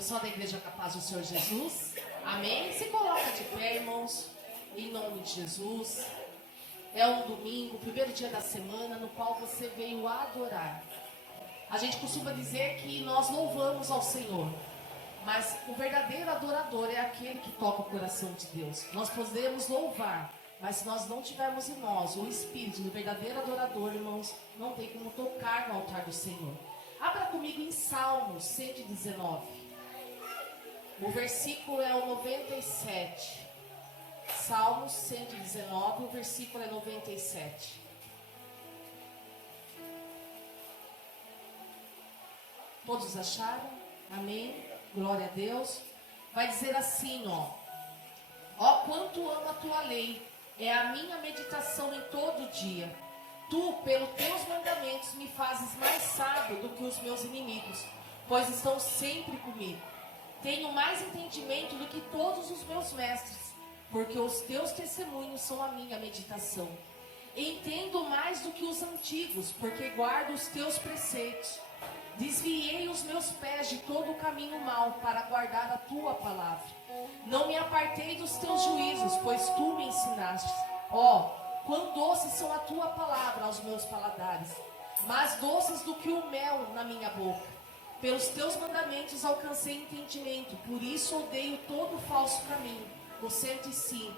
Pessoal da Igreja Capaz do Senhor Jesus, amém? Se coloca de pé, irmãos, em nome de Jesus. É um domingo, primeiro dia da semana, no qual você veio adorar. A gente costuma dizer que nós louvamos ao Senhor, mas o verdadeiro adorador é aquele que toca o coração de Deus. Nós podemos louvar, mas se nós não tivermos em nós o espírito do verdadeiro adorador, irmãos, não tem como tocar no altar do Senhor. Abra comigo em Salmos 119. O versículo é o 97. Salmos 119, o versículo é 97. Todos acharam? Amém? Glória a Deus. Vai dizer assim, ó quanto amo a tua lei, é a minha meditação em todo dia. Tu, pelos teus mandamentos, me fazes mais sábio do que os meus inimigos, pois estão sempre comigo. Tenho mais entendimento do que todos os meus mestres, porque os teus testemunhos são a minha meditação. Entendo mais do que os antigos, porque guardo os teus preceitos. Desviei os meus pés de todo o caminho mau, para guardar a tua palavra. Não me apartei dos teus juízos, pois tu me ensinaste. Quão doces são a tua palavra aos meus paladares, mais doces do que o mel na minha boca. Pelos teus mandamentos alcancei entendimento, por isso odeio todo falso caminho. O 105.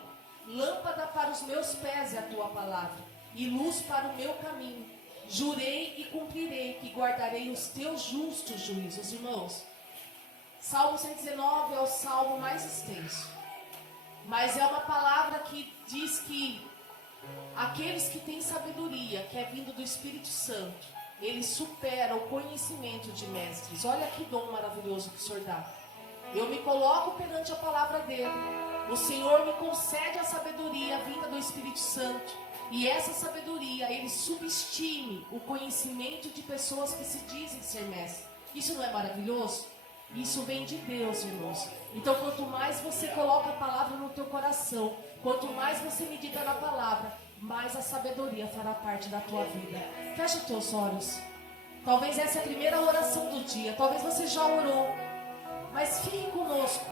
Lâmpada para os meus pés é a tua palavra, e luz para o meu caminho. Jurei e cumprirei que guardarei os teus justos juízos. Irmãos, Salmo 119 é o salmo mais extenso, mas é uma palavra que diz que aqueles que têm sabedoria, que é vindo do Espírito Santo, ele supera o conhecimento de mestres. Olha que dom maravilhoso que o Senhor dá. Eu me coloco perante a palavra dele. O Senhor me concede a sabedoria vinda do Espírito Santo. E essa sabedoria, ele subestime o conhecimento de pessoas que se dizem ser mestres. Isso não é maravilhoso? Isso vem de Deus, irmãos. Então, quanto mais você coloca a palavra no teu coração, quanto mais você medita na palavra, mais a sabedoria fará parte da tua vida. Fecha os teus olhos. Talvez essa é a primeira oração do dia. Talvez você já orou. Mas fique conosco,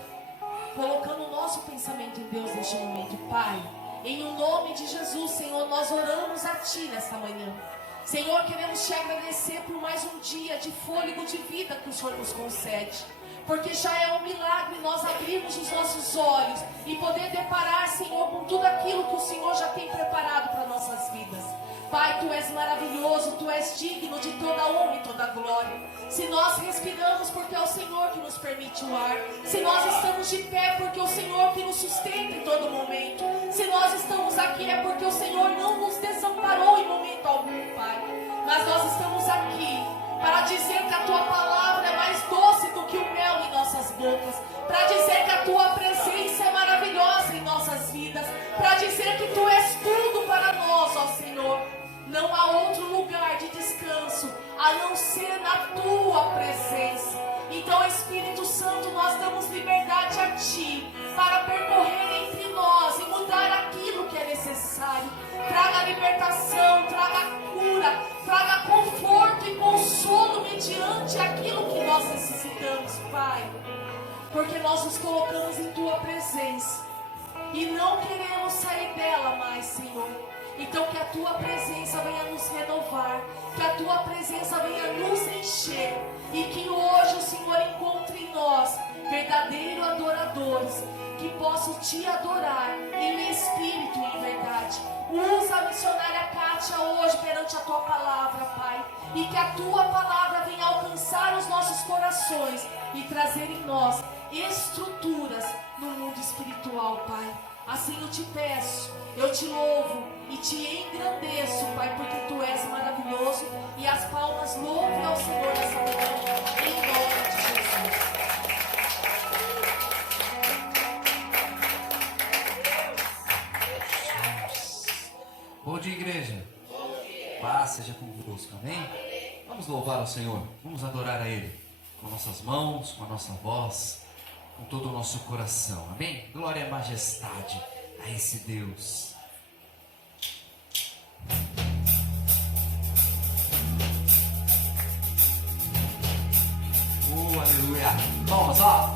colocando o nosso pensamento em Deus neste momento. Pai, em o nome de Jesus, Senhor, nós oramos a Ti nesta manhã. Senhor, queremos Te agradecer por mais um dia de fôlego de vida que o Senhor nos concede. Porque já é um milagre nós abrirmos os nossos olhos e poder deparar, Senhor, com tudo aquilo que o Senhor já tem preparado para nossas vidas. Pai, Tu és maravilhoso, Tu és digno de toda honra e toda glória. Se nós respiramos, porque é o Senhor que nos permite o ar. Se nós estamos de pé, porque é o Senhor que nos sustenta em todo momento. Se nós estamos aqui, é porque o Senhor não nos desamparou em momento algum, Pai. Mas nós estamos aqui para dizer que a Tua palavra é mais doce do que o mel em nossas bocas, para dizer que a Tua presença é maravilhosa em nossas vidas, para dizer que Tu és tudo para nós, ó Senhor. Não há outro lugar de descanso a não ser na Tua presença. Então, Espírito Santo, nós damos liberdade a Ti para percorrer entre nós e mudar aquilo que é necessário. Traga libertação, traga cura, traga conforto e consolo mediante aquilo que nós necessitamos, Pai. Porque nós nos colocamos em Tua presença e não queremos sair dela mais, Senhor. Então que a Tua presença venha nos renovar, que a Tua presença venha nos encher, e que hoje o Senhor encontre em nós verdadeiros adoradores, que possam Te adorar em espírito e em verdade. Usa a missionária Kátia hoje perante a Tua palavra, Pai, e que a Tua palavra venha alcançar os nossos corações e trazer em nós estruturas no mundo espiritual, Pai. Assim eu Te peço, eu Te louvo e Te engrandeço, Pai, porque Tu és maravilhoso. E as palmas louvem ao Senhor nessa manhã, em nome de Jesus. Bom dia, igreja. Paz seja convosco, amém? Vamos louvar ao Senhor, vamos adorar a Ele, com nossas mãos, com a nossa voz, com todo o nosso coração, amém? Glória e majestade a esse Deus. Aleluia. Aleluia. Vamos, ó.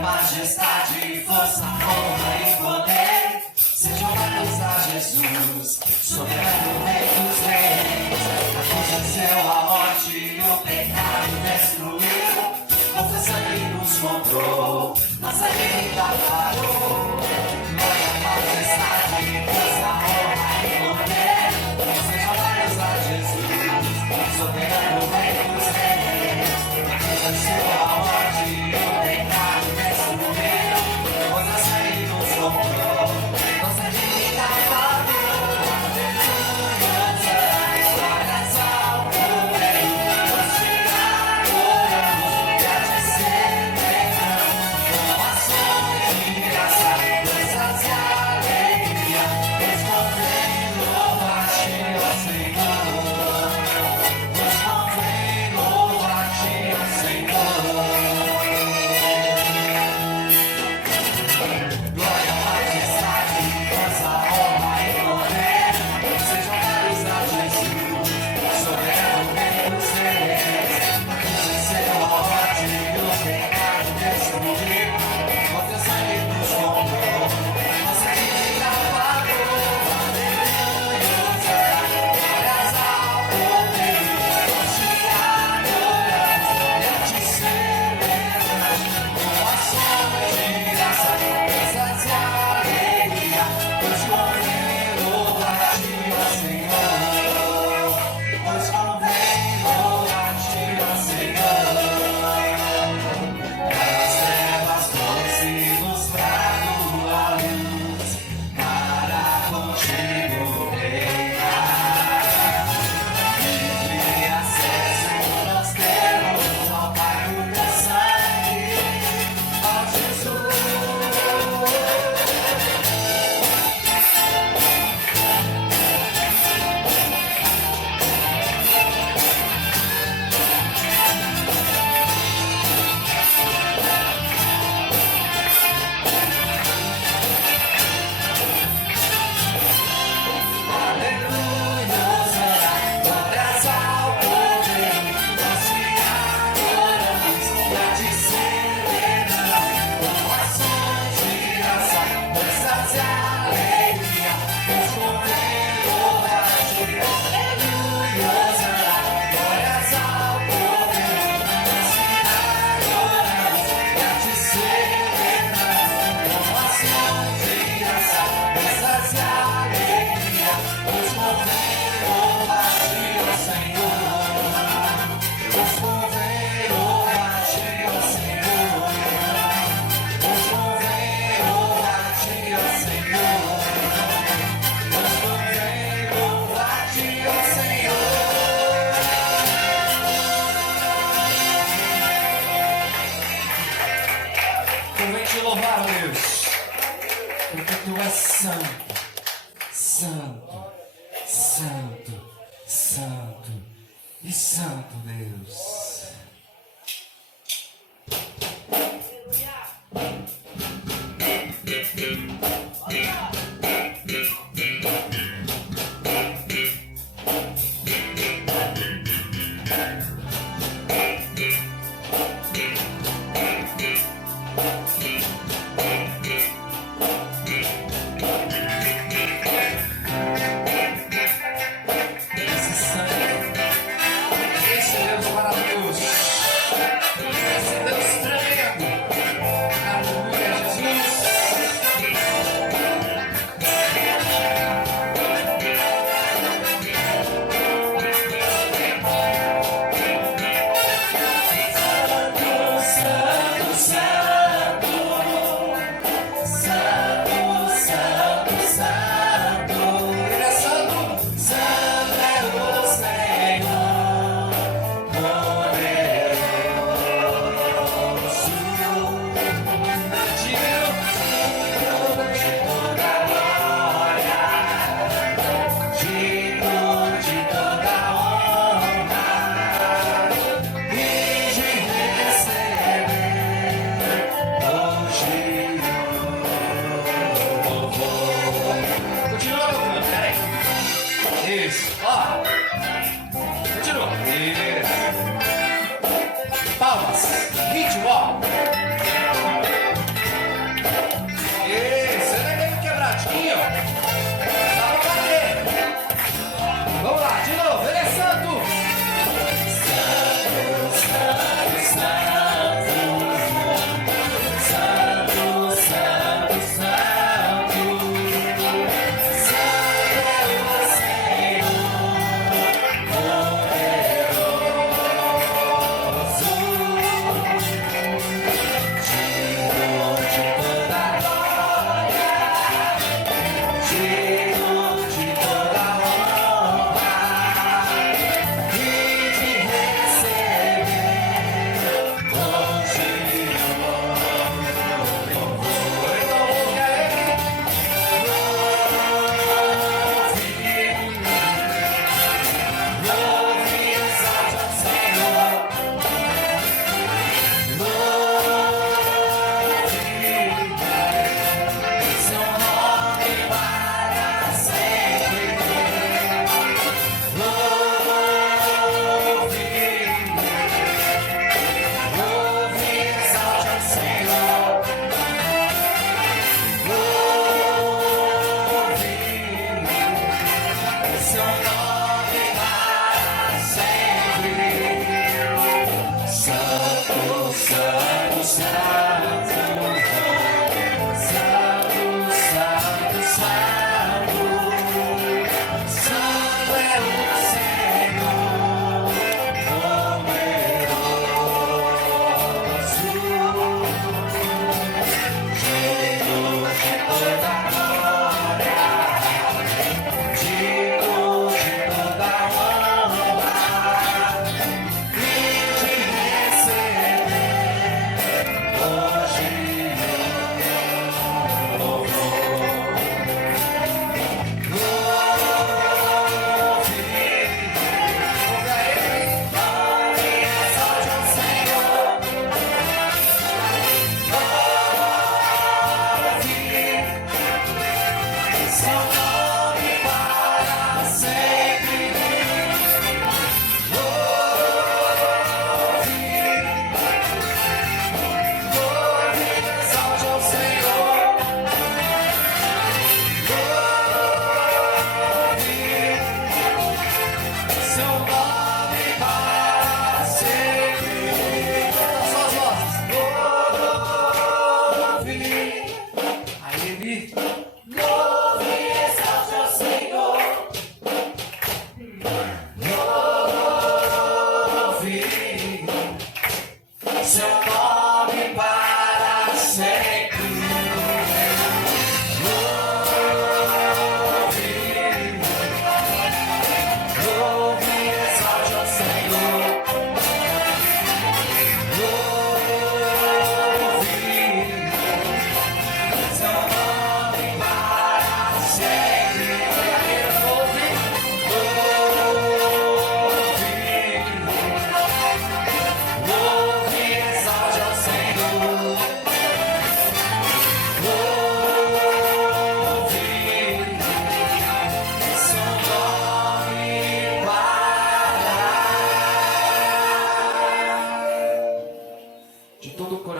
Majestade, força, honra e poder sejam dados a Jesus, soberano Rei dos Reis. A cruz venceu a morte e o pecado destruiu. Com seu sangue nos comprou, nossa dívida pagou. Glória, majestade, força, honra e poder sejam dados a Jesus, soberano Rei dos Reis. A cruz venceu a morte e o pecado destruiu. Com seu sangue nos comprou, nossa dívida pagou. Aleluia, glórias ao Rei. Nós te adoramos e a te celebramos. Com ações de graça, danças e alegria, pois convém louvar-te, ó Senhor. Pois convém louvar-te, ó Senhor. Glória, majestade, força, honra e poder sejam dados a Jesus, soberano Rei dos Reis. A cruz venceu a morte e o pecado destruiu. Com teu sangue nos comprou, nossa dívida pagou. Aleluia, glórias ao Rei. Nós te adoramos e a te celebramos. Com ações de graça, danças e alegria, pois convém louvar-te, ó Senhor. Pois convém louvar-te, ó Senhor. Nas trevas trouxe-nos a luz, para contigo reinar. Livre acesso nós temos ao Pai por teu sangue, ó Jesus. Aleluia, glórias ao Rei. Nós te adoramos e a te celebramos. Com ações de graça, danças e alegria, pois convém louvar-te. Aleluia, glórias ao Rei. Nós te adoramos e a te celebramos. Com ações de graça, danças e alegria, pois convém louvar-te, ó Senhor. Pois convém louvar-te, ó Senhor. Pois convém louvar-te, ó Senhor. Pois convém louvar-te, ó Senhor. Convém te louvar, ó Deus, porque tu és santo, santo, santo, santo e santo, Deus. Esse sangue, esse Deus maravilhoso, esse Deus tremendo. Aleluia, Jesus.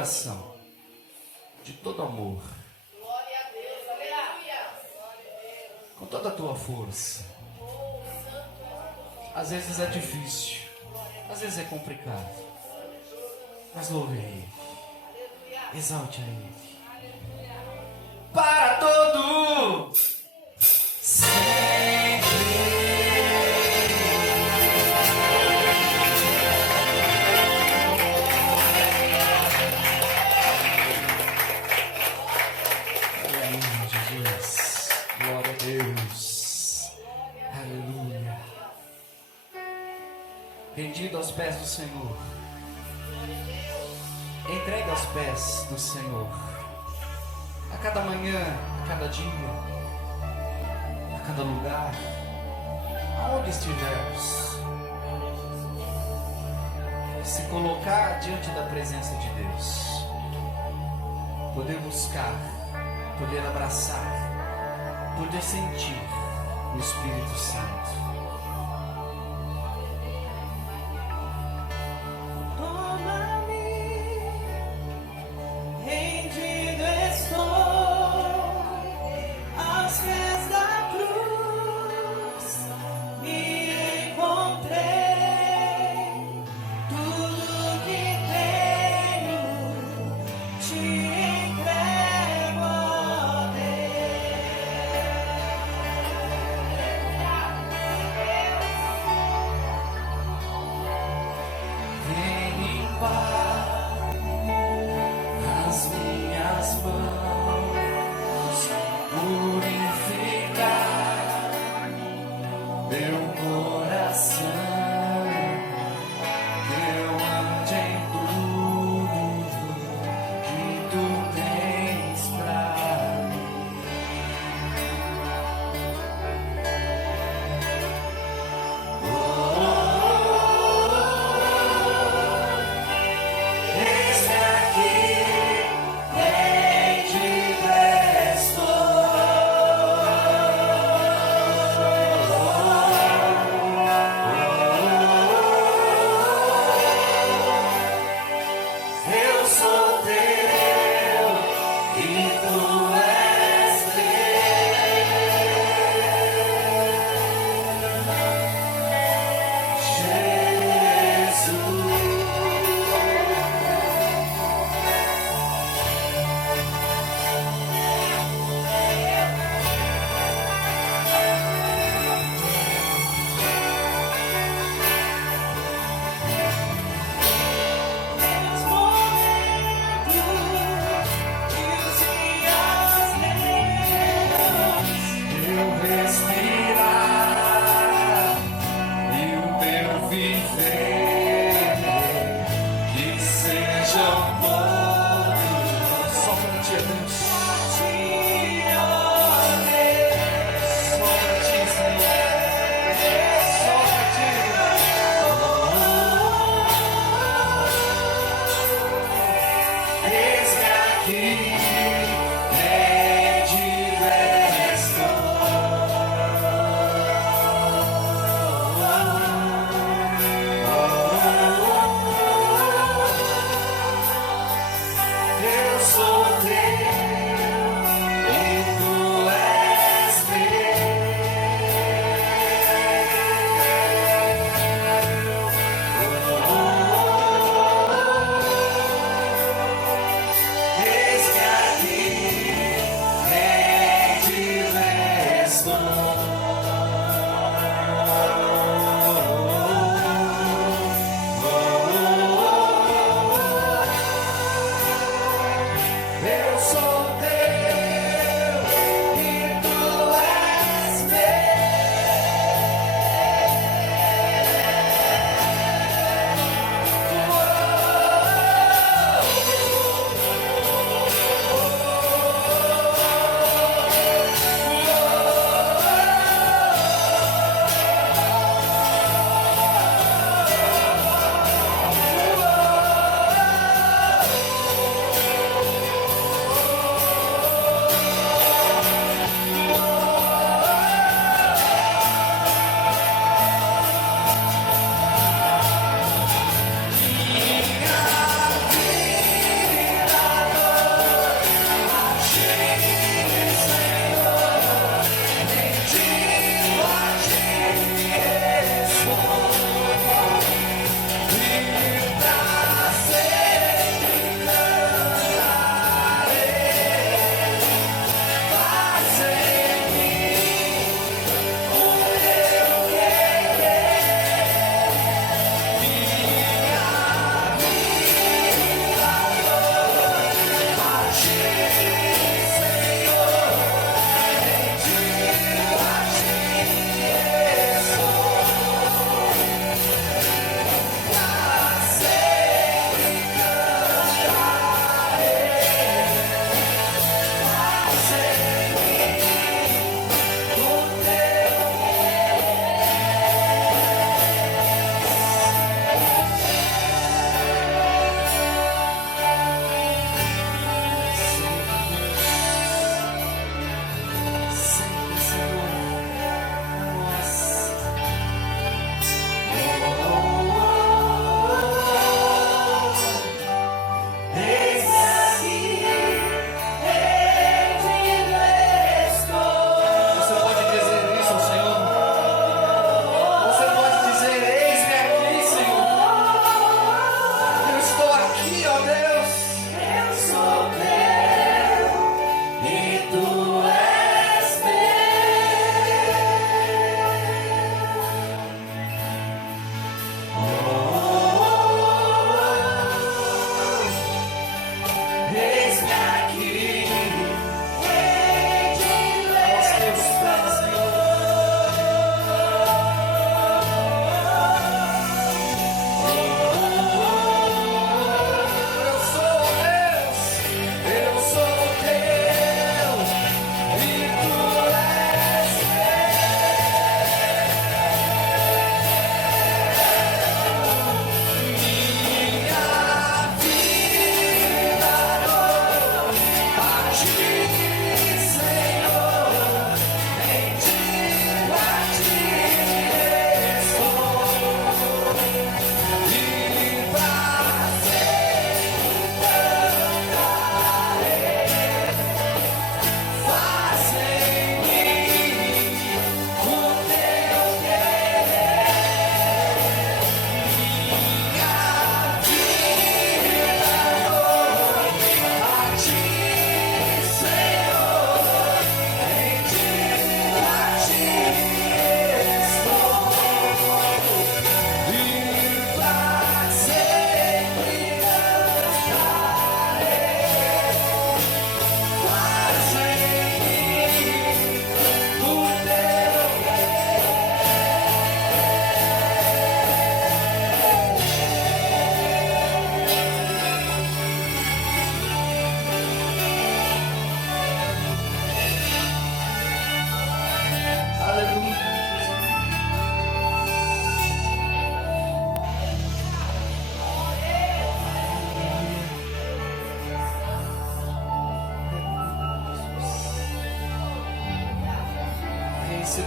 coração, de todo amor, com toda a tua força. Às vezes é difícil, às vezes é complicado, mas louve a Ele, exalte a Ele. Para todo sempre. Aleluia, Jesus. Glória a Deus. Aleluia. Rendido aos pés do Senhor. Entregue aos pés do Senhor. A cada manhã, a cada dia, a cada lugar, aonde estivermos, se colocar diante da presença de Deus, poder buscar, poder abraçar, poder sentir o Espírito Santo.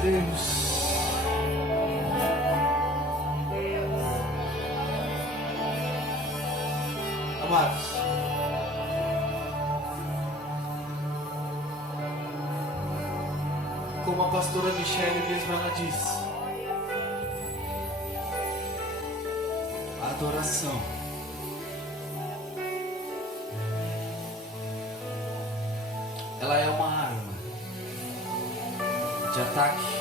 Deus. Amados, como a pastora Michele mesmo ela disse, a adoração ela é uma arma de ataque,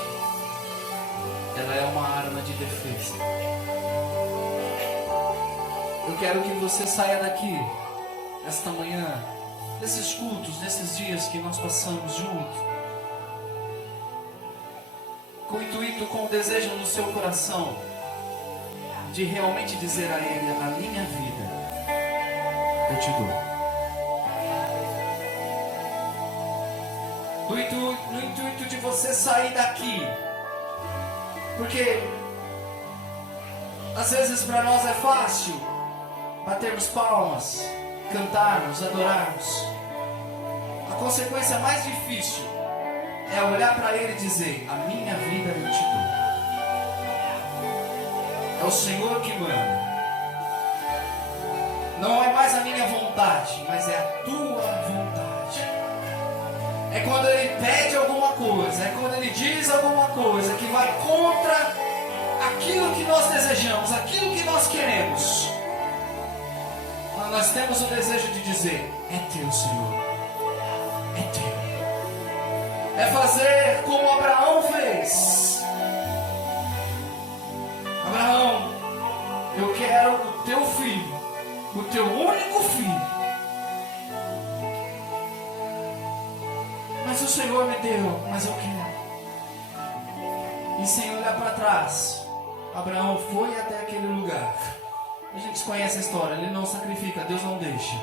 ela é uma arma de defesa. Eu quero que você saia daqui esta manhã, nesses cultos, nesses dias que nós passamos juntos, com o intuito, com o desejo no seu coração de realmente dizer a Ele: a minha vida eu te dou. No intuito de você sair daqui, porque às vezes para nós é fácil batermos palmas, cantarmos, adorarmos. A consequência mais difícil é olhar para Ele e dizer: a minha vida eu te dou. É o Senhor que manda. Não é mais a minha vontade, mas é a tua vontade. É quando Ele pede alguma coisa, é quando Ele diz alguma coisa que vai contra aquilo que nós desejamos, aquilo que nós queremos. Mas nós temos o desejo de dizer: é teu, Senhor, é teu. É fazer como Abraão fez. Abraão, eu quero o teu filho, o teu único filho. Mas o Senhor me deu, mas eu quero. E sem olhar para trás, Abraão foi até aquele lugar. A gente conhece a história, ele não sacrifica, Deus não deixa.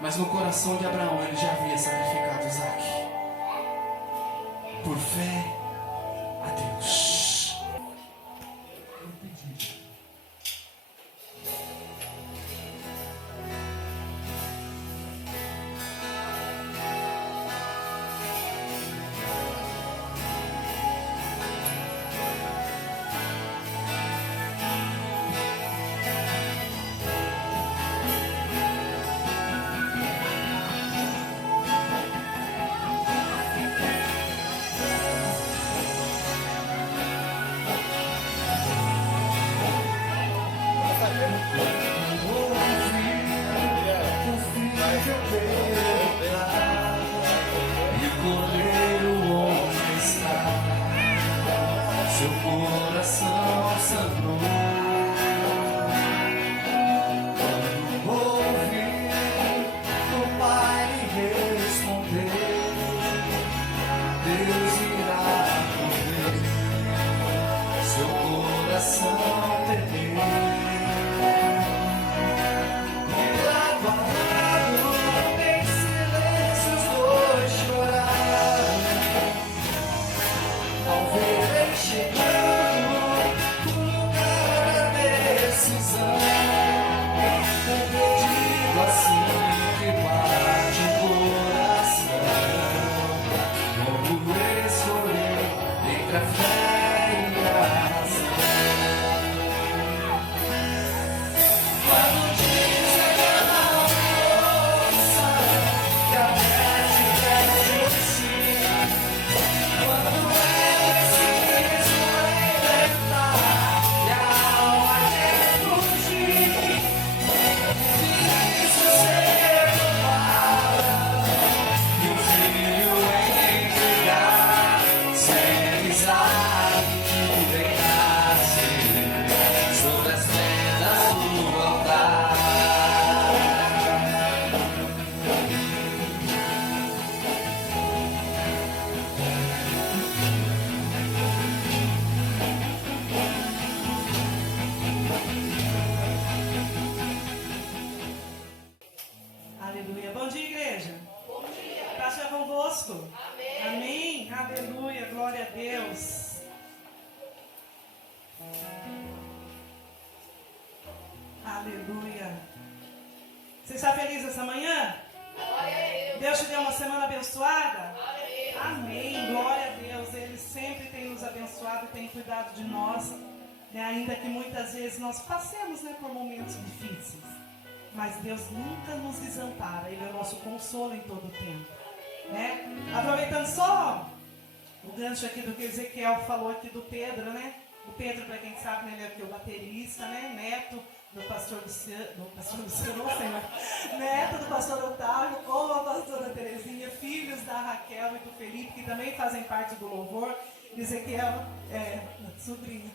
Mas no coração de Abraão ele já havia sacrificado Isaac. Por fé a Deus. Seu coração sangrou quando ouvi o Pai lhe responder: Deus irá prover. Seu coração temeu e lado a lado em silêncio os dois choraram ao ver ele chegando no lugar da decisão. Um pedido assim que bate o coração. Como escolher entre a fé e a razão? Quando dizem a moça que a médica é justiça, quando ela se diz libertar e a alma quer fugir, difícil ser tomada e o filho entregar sem Isaac vem nascer sobre as tendas do altar. Aleluia. Bom dia, igreja. Bom dia. Paz seja convosco. Amém. Amém. Aleluia. Glória a Deus. Aleluia. Você está feliz essa manhã? Glória a Deus. Deus te deu uma semana abençoada? Amém. Amém. Glória a Deus. Ele sempre tem nos abençoado, tem cuidado de nós, né? Ainda que muitas vezes nós passemos, né, por momentos difíceis. Mas Deus nunca nos desampara, Ele é o nosso consolo em todo o tempo, né? Aproveitando só o gancho aqui do que Ezequiel falou aqui do Pedro, né? O Pedro, para quem sabe, né, ele é aqui o baterista, né? Neto do pastor Luciano, neto do pastor Otávio, ou a pastora Terezinha, filhos da Raquel e do Felipe, que também fazem parte do louvor. Ezequiel sobrinho.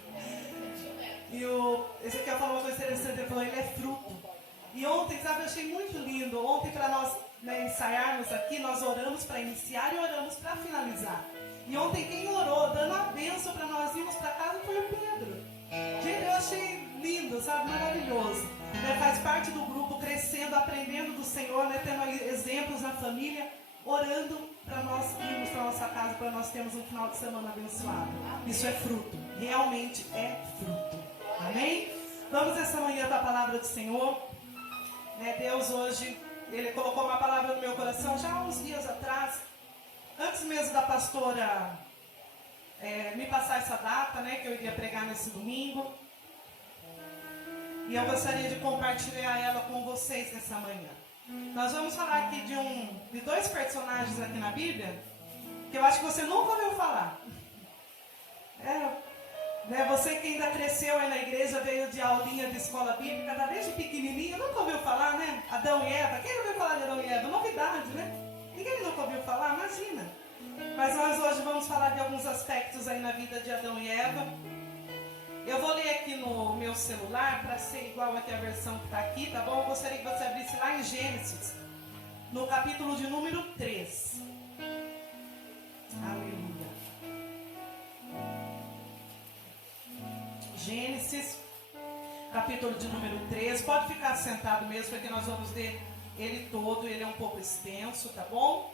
E o Ezequiel falou uma coisa interessante, ele falou, ele é fruto. E ontem, sabe, eu achei muito lindo. Ontem, para nós, né, ensaiarmos aqui, nós oramos para iniciar e oramos para finalizar. E ontem quem orou, dando a bênção para nós irmos para casa, foi o Pedro. Gente, eu achei lindo, sabe, maravilhoso. Né, faz parte do grupo, crescendo, aprendendo do Senhor, né, tendo exemplos na família, orando para nós irmos para nossa casa, para nós termos um final de semana abençoado. Isso é fruto, realmente é fruto. Amém? Vamos essa manhã para a palavra do Senhor. Né, Deus hoje, Ele colocou uma palavra no meu coração já há uns dias atrás, antes mesmo da pastora me passar essa data, né, que eu iria pregar nesse domingo. E eu gostaria de compartilhar ela com vocês nessa manhã. Nós vamos falar aqui de dois personagens aqui na Bíblia, que eu acho que você nunca ouviu falar. Né, você que ainda cresceu aí na igreja, veio de aulinha de escola bíblica, tá desde pequenininho, nunca ouviu falar, né? Adão e Eva. Quem não ouviu falar de Adão e Eva? Novidade, né? Ninguém nunca ouviu falar, imagina. Mas nós hoje vamos falar de alguns aspectos aí na vida de Adão e Eva. Eu vou ler aqui no meu celular, para ser igual aqui a versão que está aqui, tá bom? Eu gostaria que você abrisse lá em Gênesis, no capítulo de número 3. Aleluia. Gênesis, capítulo de número 3. Pode ficar sentado mesmo, porque nós vamos ler ele todo, ele é um pouco extenso, tá bom?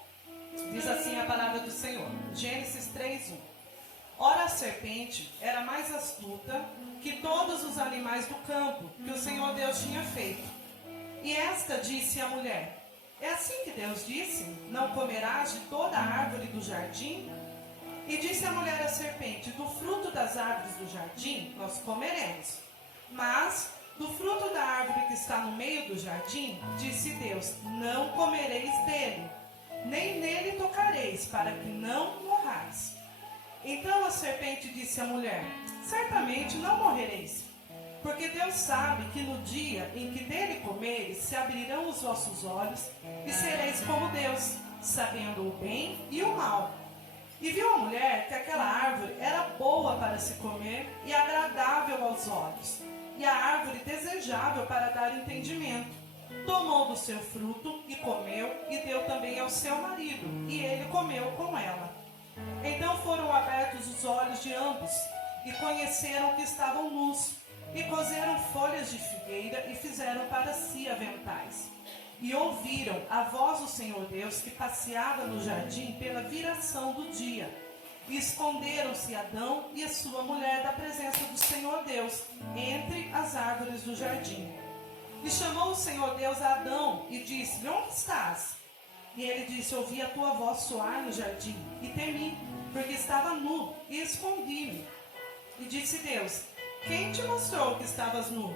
Diz assim a palavra do Senhor. Gênesis 3:1. Ora, a serpente era mais astuta que todos os animais do campo que o Senhor Deus tinha feito. E esta disse à mulher: é assim que Deus disse: não comerás de toda a árvore do jardim? E disse a mulher à serpente: do fruto das árvores do jardim nós comeremos. Mas do fruto da árvore que está no meio do jardim, disse Deus: não comereis dele, nem nele tocareis, para que não morrais. Então a serpente disse à mulher: certamente não morrereis, porque Deus sabe que no dia em que dele comeres, se abrirão os vossos olhos, e sereis como Deus, sabendo o bem e o mal. E viu a mulher que aquela árvore era boa para se comer e agradável aos olhos, e a árvore desejável para dar entendimento. Tomou do seu fruto e comeu, e deu também ao seu marido, e ele comeu com ela. Então foram abertos os olhos de ambos, e conheceram que estavam nus, e coseram folhas de figueira, e fizeram para si aventais. E ouviram a voz do Senhor Deus, que passeava no jardim pela viração do dia. E esconderam-se Adão e a sua mulher da presença do Senhor Deus, entre as árvores do jardim. E chamou o Senhor Deus a Adão, e disse: onde estás? E ele disse: ouvi a tua voz soar no jardim, e temi, porque estava nu, e escondi-me. E disse Deus: quem te mostrou que estavas nu?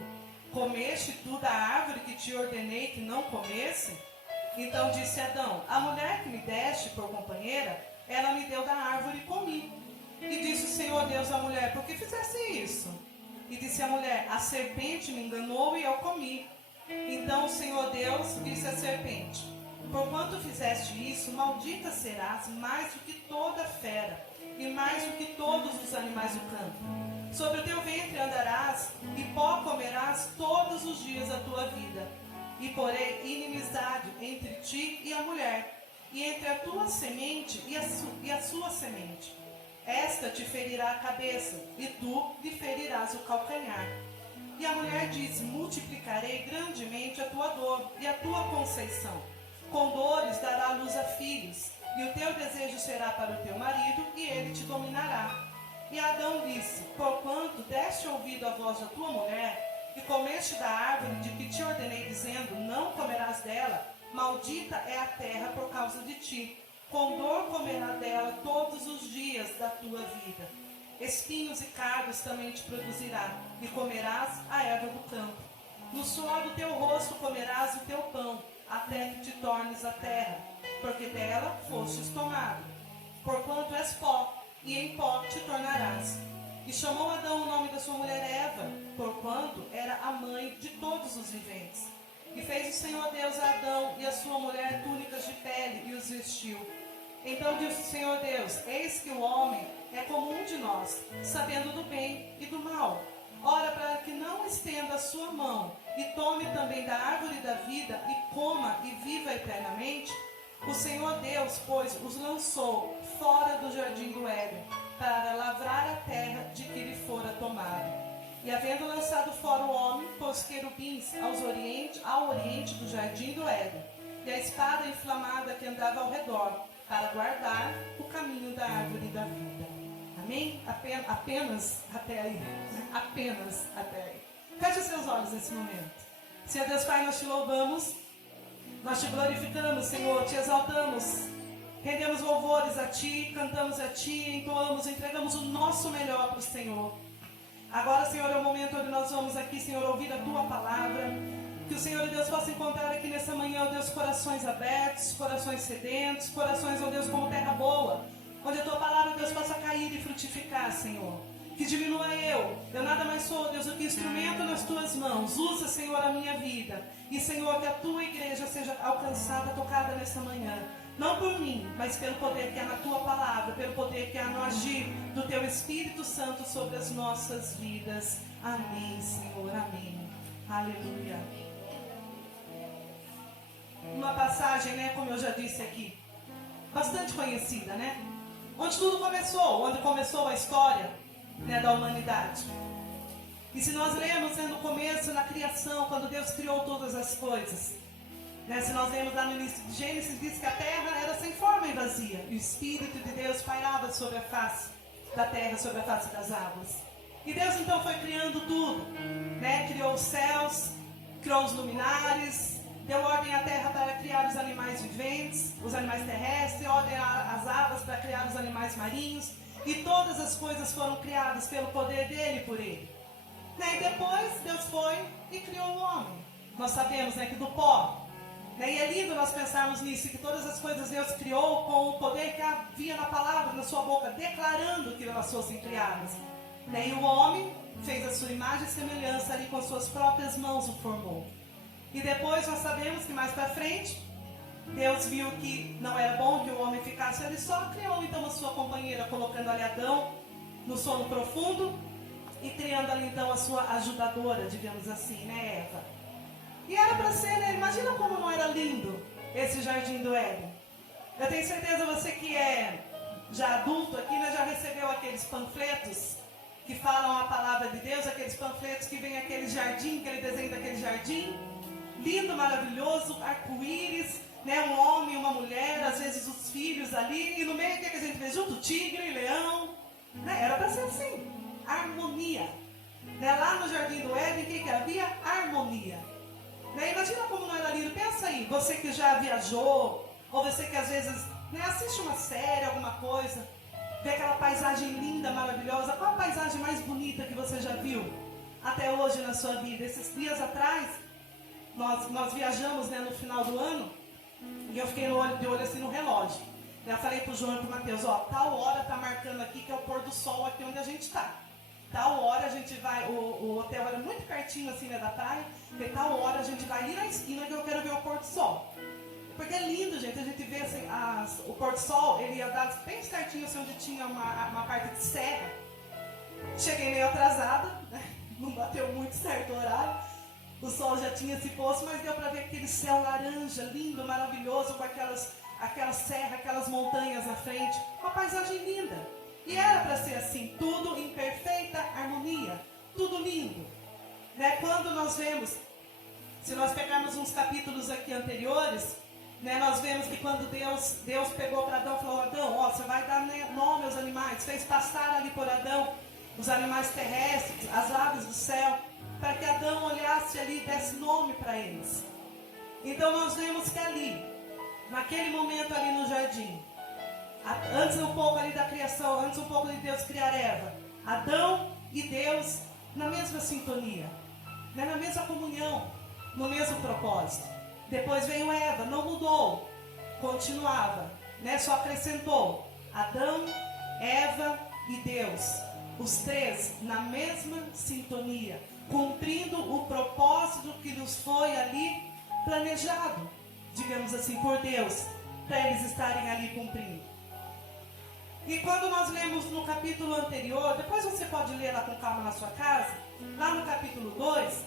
Comeste tu da árvore que te ordenei que não comesse? Então disse Adão: a mulher que me deste por companheira, ela me deu da árvore e comi. E disse o Senhor Deus à mulher: por que fizeste isso? E disse a mulher: a serpente me enganou e eu comi. Então o Senhor Deus disse à serpente: porquanto fizeste isso, maldita serás mais do que toda fera, e mais do que todos os animais do campo. Sobre o teu ventre andarás, e pó comerás todos os dias da tua vida. E porei inimizade entre ti e a mulher, e entre a tua semente e a sua semente. Esta te ferirá a cabeça, e tu lhe ferirás o calcanhar. E a mulher disse: multiplicarei grandemente a tua dor e a tua conceição. Com dores dará à luz a filhos, e o teu desejo será para o teu marido, e ele te dominará. E Adão disse: porquanto deste ouvido à voz da tua mulher, e comeste da árvore de que te ordenei, dizendo: não comerás dela, maldita é a terra por causa de ti. com dor comerá dela todos os dias da tua vida. Espinhos e cardos também te produzirá, e comerás a erva do campo. No suor do teu rosto comerás o teu pão, até que te tornes a terra, porque dela fostes tomado. Porquanto és pó, e em pó te tornarás. E chamou Adão o nome da sua mulher Eva, porquanto era a mãe de todos os viventes. E fez o Senhor Deus a Adão e a sua mulher túnicas de pele, e os vestiu. Então disse o Senhor Deus: eis que o homem é como um de nós, sabendo do bem e do mal. Ora, para que não estenda a sua mão e tome também da árvore da vida e coma e viva eternamente, o Senhor Deus, pois, os lançou fora do jardim do Éden, para lavrar a terra de que lhe fora tomado. E havendo lançado fora o homem, pôs querubins ao oriente do jardim do Éden, e a espada inflamada que andava ao redor, para guardar o caminho da árvore da vida. Amém? Apenas até aí. Apenas até aí. Feche seus olhos nesse momento. Senhor Deus Pai, nós te louvamos, nós te glorificamos, Senhor, te exaltamos, rendemos louvores a Ti, cantamos a Ti, entoamos, entregamos o nosso melhor para o Senhor. Agora, Senhor, é o momento onde nós vamos aqui, Senhor, ouvir a Tua palavra. Que o Senhor, Deus, possa encontrar aqui nessa manhã, ó Deus, corações abertos, corações sedentos, corações, ó Deus, como terra boa, onde a Tua palavra, Deus, possa cair e frutificar, Senhor. Que diminua eu nada mais sou, Deus, do que instrumento nas Tuas mãos. Usa, Senhor, a minha vida. E, Senhor, que a Tua igreja seja alcançada, tocada nessa manhã. Não por mim, mas pelo poder que há na Tua palavra, pelo poder que há no agir do Teu Espírito Santo sobre as nossas vidas. Amém, Senhor, amém. Aleluia. Uma passagem, né, como eu já disse aqui, bastante conhecida, né? Onde tudo começou, onde começou a história, né, da humanidade. E se nós lemos, né, no começo, na criação, quando Deus criou todas as coisas, né, se nós lemos lá no início de Gênesis, diz que a terra era sem forma e vazia, e o Espírito de Deus pairava sobre a face da terra, sobre a face das águas. E Deus então foi criando tudo, né? Criou os céus, criou os luminares, deu ordem à terra para criar os animais viventes, os animais terrestres, ordem às águas para criar os animais marinhos, e todas as coisas foram criadas pelo poder dele e por ele. Né? E depois Deus foi e criou o homem. Nós sabemos, né, que do pó. Né? E é lindo nós pensarmos nisso, que todas as coisas Deus criou com o poder que havia na palavra, na sua boca, declarando que elas fossem criadas. Né? E o homem fez a sua imagem e semelhança ali com as suas próprias mãos o formou. E depois nós sabemos que mais para frente, Deus viu que não era bom que o homem ficasse ali só, criou então a sua companheira, colocando ali Adão no sono profundo e criando ali então a sua ajudadora, digamos assim, né, Eva. E era para ser, né? Imagina como não era lindo esse jardim do Éden. Eu tenho certeza, você que é já adulto aqui, né, já recebeu aqueles panfletos que falam a palavra de Deus, aqueles panfletos que vem aquele jardim, aquele desenho daquele jardim, lindo, maravilhoso, arco-íris, né, um homem e uma mulher, às vezes os filhos ali, e no meio o que a gente vê junto? Tigre, leão, né? Era para ser assim, harmonia. Né? Lá no jardim do Éden, o que havia? Harmonia. Né? Imagina como não era lindo. Pensa aí, você que já viajou, ou você que às vezes, né, assiste uma série, alguma coisa, vê aquela paisagem linda, maravilhosa. Qual a paisagem mais bonita que você já viu até hoje na sua vida? Esses dias atrás, nós viajamos, né, no final do ano, e eu fiquei de olho assim no relógio. Eu falei pro João e pro Mateus, ó, tal hora tá marcando aqui que é o pôr do sol aqui onde a gente tá. Tal hora a gente vai, o hotel era muito pertinho assim, né, da praia, e tal hora a gente vai ir na esquina que eu quero ver o pôr do sol. Porque é lindo, gente, a gente vê assim, o pôr do sol, ele ia dar bem certinho assim, onde tinha uma parte de serra. Cheguei meio atrasada, né? Não bateu muito certo o horário. O sol já tinha se posto, mas deu para ver aquele céu laranja, lindo, maravilhoso, com aquela serra, aquelas montanhas na frente. Uma paisagem linda. E era para ser assim, tudo em perfeita harmonia, tudo lindo. Né? Quando nós vemos, se nós pegarmos uns capítulos aqui anteriores, né, nós vemos que quando Deus pegou para Adão e falou, Adão, ó, você vai dar nome aos animais, fez passar ali por Adão os animais terrestres, as aves do céu, para que Adão olhasse ali e desse nome para eles. Então nós vemos que ali, naquele momento ali no jardim, Antes um pouco ali da criação, antes um pouco de Deus criar Eva. Adão e Deus na mesma sintonia, né? Na mesma comunhão, no mesmo propósito. Depois veio Eva, não mudou, continuava, né? Só acrescentou Adão, Eva e Deus. Os três na mesma sintonia, cumprindo o propósito que nos foi ali planejado, digamos assim, por Deus, para eles estarem ali cumprindo. E quando nós lemos no capítulo anterior, depois você pode ler lá com calma na sua casa, lá no capítulo 2,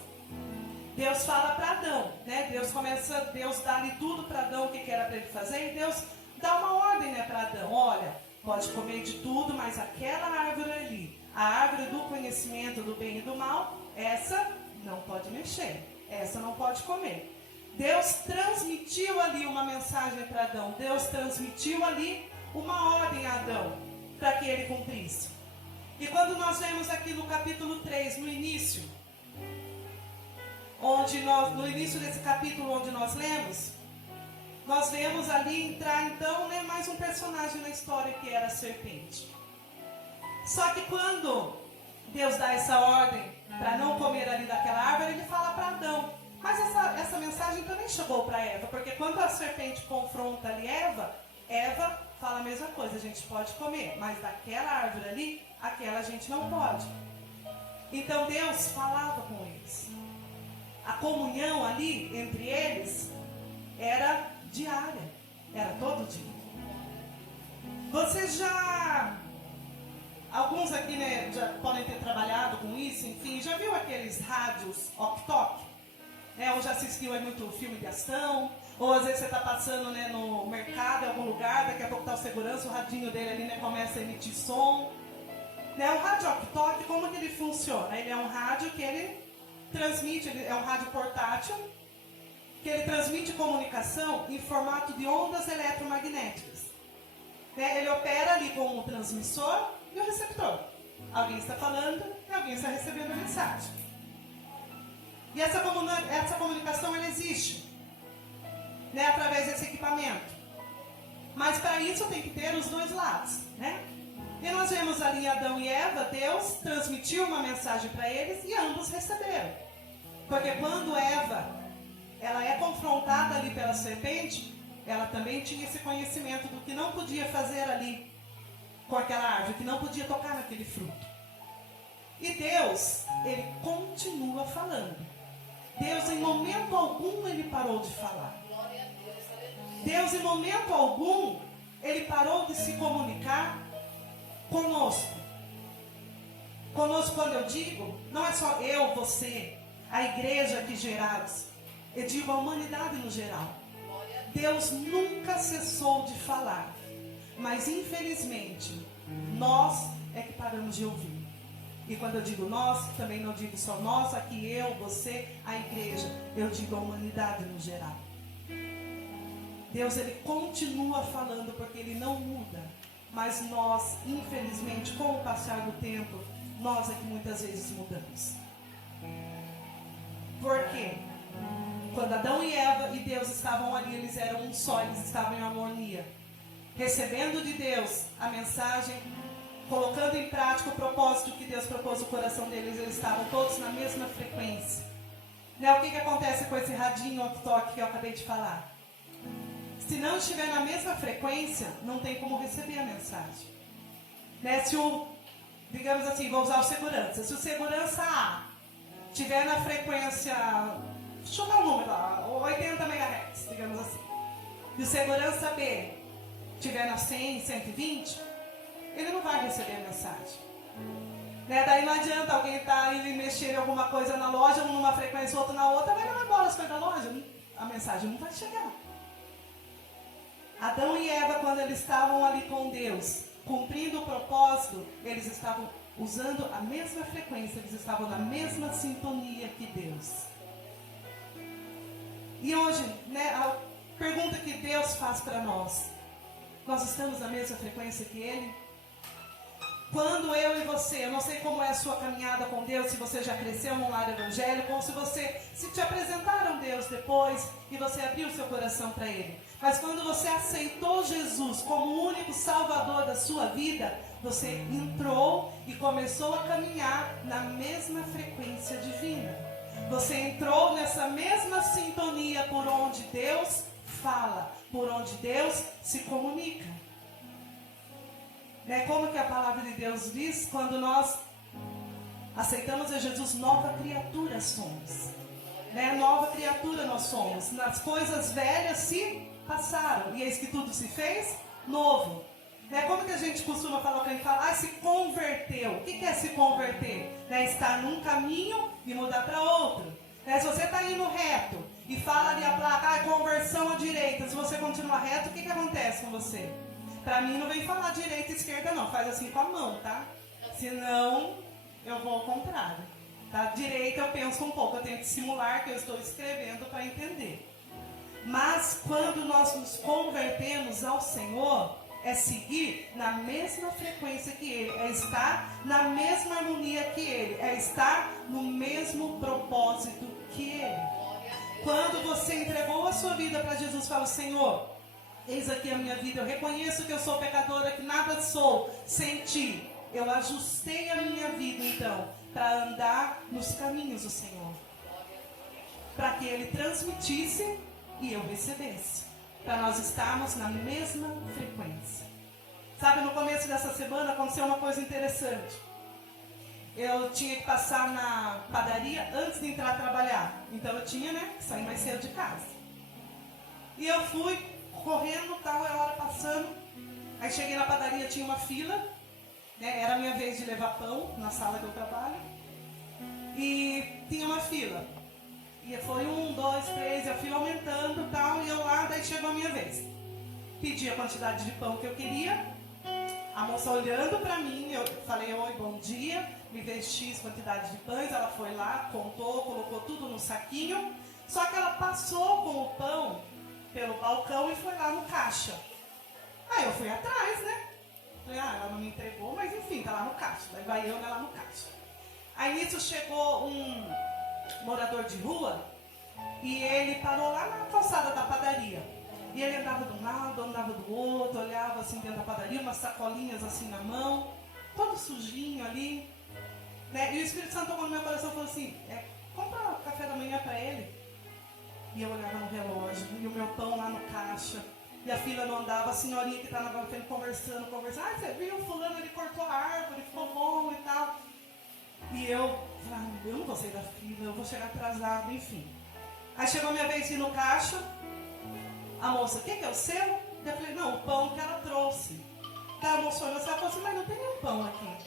Deus fala para Adão, né? Deus dá ali tudo para Adão, o que era para ele fazer, e Deus dá uma ordem, né, para Adão: olha, pode comer de tudo, mas aquela árvore ali, a árvore do conhecimento do bem e do mal, essa não pode mexer, essa não pode comer. Deus transmitiu ali uma mensagem para Adão, Deus transmitiu ali uma ordem a Adão, para que ele cumprisse. E quando nós vemos aqui no capítulo 3, no início desse capítulo onde nós lemos, nós vemos ali entrar então, né, mais um personagem na história, que era a serpente. Só que quando Deus dá essa ordem para não comer ali daquela árvore, ele fala para Adão. Mas essa mensagem também chegou para Eva, porque quando a serpente confronta ali Eva fala a mesma coisa: a gente pode comer, mas daquela árvore ali, aquela a gente não pode. Então Deus falava com eles. A comunhão ali entre eles era diária, era todo dia. Vocês alguns aqui, né, já podem ter trabalhado com isso, enfim, já viu aqueles rádios ok-tok? Ou já assistiu aí muito filme de ação? Ou às vezes você está passando, né, no mercado, em algum lugar, daqui a pouco está o segurança, o radinho dele ali, né, começa a emitir som. Né, o rádio ok-tok, como que ele funciona? Ele é um rádio que ele transmite, é um rádio portátil, que ele transmite comunicação em formato de ondas eletromagnéticas. Né, ele opera ali com o transmissor e o receptor. Alguém está falando e alguém está recebendo a mensagem. E essa comunicação, ela existe, né, através desse equipamento. Mas para isso tem que ter os dois lados, né? E nós vemos ali Adão e Eva, Deus transmitiu uma mensagem para eles e ambos receberam. Porque quando Eva, ela é confrontada ali pela serpente, ela também tinha esse conhecimento do que não podia fazer ali com aquela árvore, que não podia tocar naquele fruto. E Deus, ele continua falando. Deus, em momento algum, ele parou de falar. Deus, em momento algum, ele parou de se comunicar conosco. Conosco, quando eu digo, não é só eu, você, a igreja aqui gerados. Eu digo a humanidade no geral. Deus nunca cessou de falar. Mas, infelizmente, nós é que paramos de ouvir. E quando eu digo nós, também não digo só nós, aqui eu, você, a igreja. Eu digo a humanidade no geral. Deus, ele continua falando porque ele não muda. Mas nós, infelizmente, com o passar do tempo, nós é que muitas vezes mudamos. Por quê? Quando Adão e Eva e Deus estavam ali, eles eram um só, eles estavam em harmonia. Recebendo de Deus a mensagem, colocando em prática o propósito que Deus propôs no coração deles, eles estavam todos na mesma frequência. Né? O que acontece com esse radinho ok-tok que eu acabei de falar? Se não estiver na mesma frequência, não tem como receber a mensagem. Né? Se digamos assim, vou usar o segurança. Se o segurança A estiver na frequência, deixa eu dar um número lá, 80 MHz, digamos assim. E o segurança B estiver na 100, 120, ele não vai receber a mensagem. Né? Daí não adianta alguém estar indo mexer em alguma coisa na loja, um numa frequência, outro na outra, vai levar embora as coisas da loja. A mensagem não vai chegar. Adão e Eva, quando eles estavam ali com Deus, cumprindo o propósito, eles estavam usando a mesma frequência, eles estavam na mesma sintonia que Deus. E hoje, né, a pergunta que Deus faz para nós: nós estamos na mesma frequência que Ele? Quando eu e você, eu não sei como é a sua caminhada com Deus, se você já cresceu num lar evangélico, ou se te apresentaram Deus depois e você abriu seu coração para Ele. Mas quando você aceitou Jesus como o único Salvador da sua vida, você entrou e começou a caminhar na mesma frequência divina. Você entrou nessa mesma sintonia por onde Deus fala, por onde Deus se comunica. Como que a palavra de Deus diz? Quando nós aceitamos a Jesus, nova criatura somos. Nova criatura nós somos. As coisas velhas se passaram e eis que tudo se fez novo. Como que a gente costuma falar, quando a gente fala, se converteu. O que é se converter? Estar num caminho e mudar para outro. Se você está indo reto e fala ali a placa, conversão à direita, se você continuar reto, o que acontece com você? Para mim não vem falar direita e esquerda não, faz assim com a mão, tá? Senão eu vou ao contrário. Tá? Direita eu penso um pouco, eu tenho que simular que eu estou escrevendo para entender. Mas quando nós nos convertemos ao Senhor, é seguir na mesma frequência que Ele, é estar na mesma harmonia que Ele, é estar no mesmo propósito que Ele. Quando você entregou a sua vida para Jesus, fala, Senhor, eis aqui a minha vida, eu reconheço que eu sou pecadora, que nada sou sem Ti. Eu ajustei a minha vida então, para andar nos caminhos do Senhor. Para que Ele transmitisse e eu recebesse. Para nós estarmos na mesma frequência. Sabe, no começo dessa semana aconteceu uma coisa interessante. Eu tinha que passar na padaria antes de entrar a trabalhar. Então eu tinha, que sair mais cedo de casa. E eu fui correndo, tal, a hora passando. Aí cheguei na padaria, tinha uma fila. Era a minha vez de levar pão na sala que eu trabalho. E tinha uma fila. E foi 1, 2, 3, a fila aumentando, tal, e eu lá, daí chegou a minha vez. Pedi a quantidade de pão que eu queria. A moça olhando para mim, eu falei, oi, bom dia, me vesti X quantidade de pães, ela foi lá, contou, colocou tudo no saquinho. Só que ela passou com o pão pelo balcão e foi lá no caixa. Aí eu fui atrás, Falei, ela não me entregou, mas enfim, tá lá no caixa. Daí vai eu lá no caixa. Aí nisso chegou um morador de rua e ele parou lá na calçada da padaria. E ele andava de um lado, andava do outro, olhava assim dentro da padaria, umas sacolinhas assim na mão, todo sujinho ali. E o Espírito Santo tomou no meu coração e falou assim, compra café da manhã para ele. E eu olhava no relógio, e o meu pão lá no caixa. E a fila não andava, a senhorinha que estava na frente conversando. Você viu, fulano, ele cortou a árvore, ficou bom e tal. E eu falei, eu não vou sair da fila, eu vou chegar atrasado, enfim. Aí chegou a minha vez de ir no caixa. A moça, o que é o seu? Eu falei, não, o pão que ela trouxe. A moça olhou, ela falou assim, mas não tem nenhum pão aqui.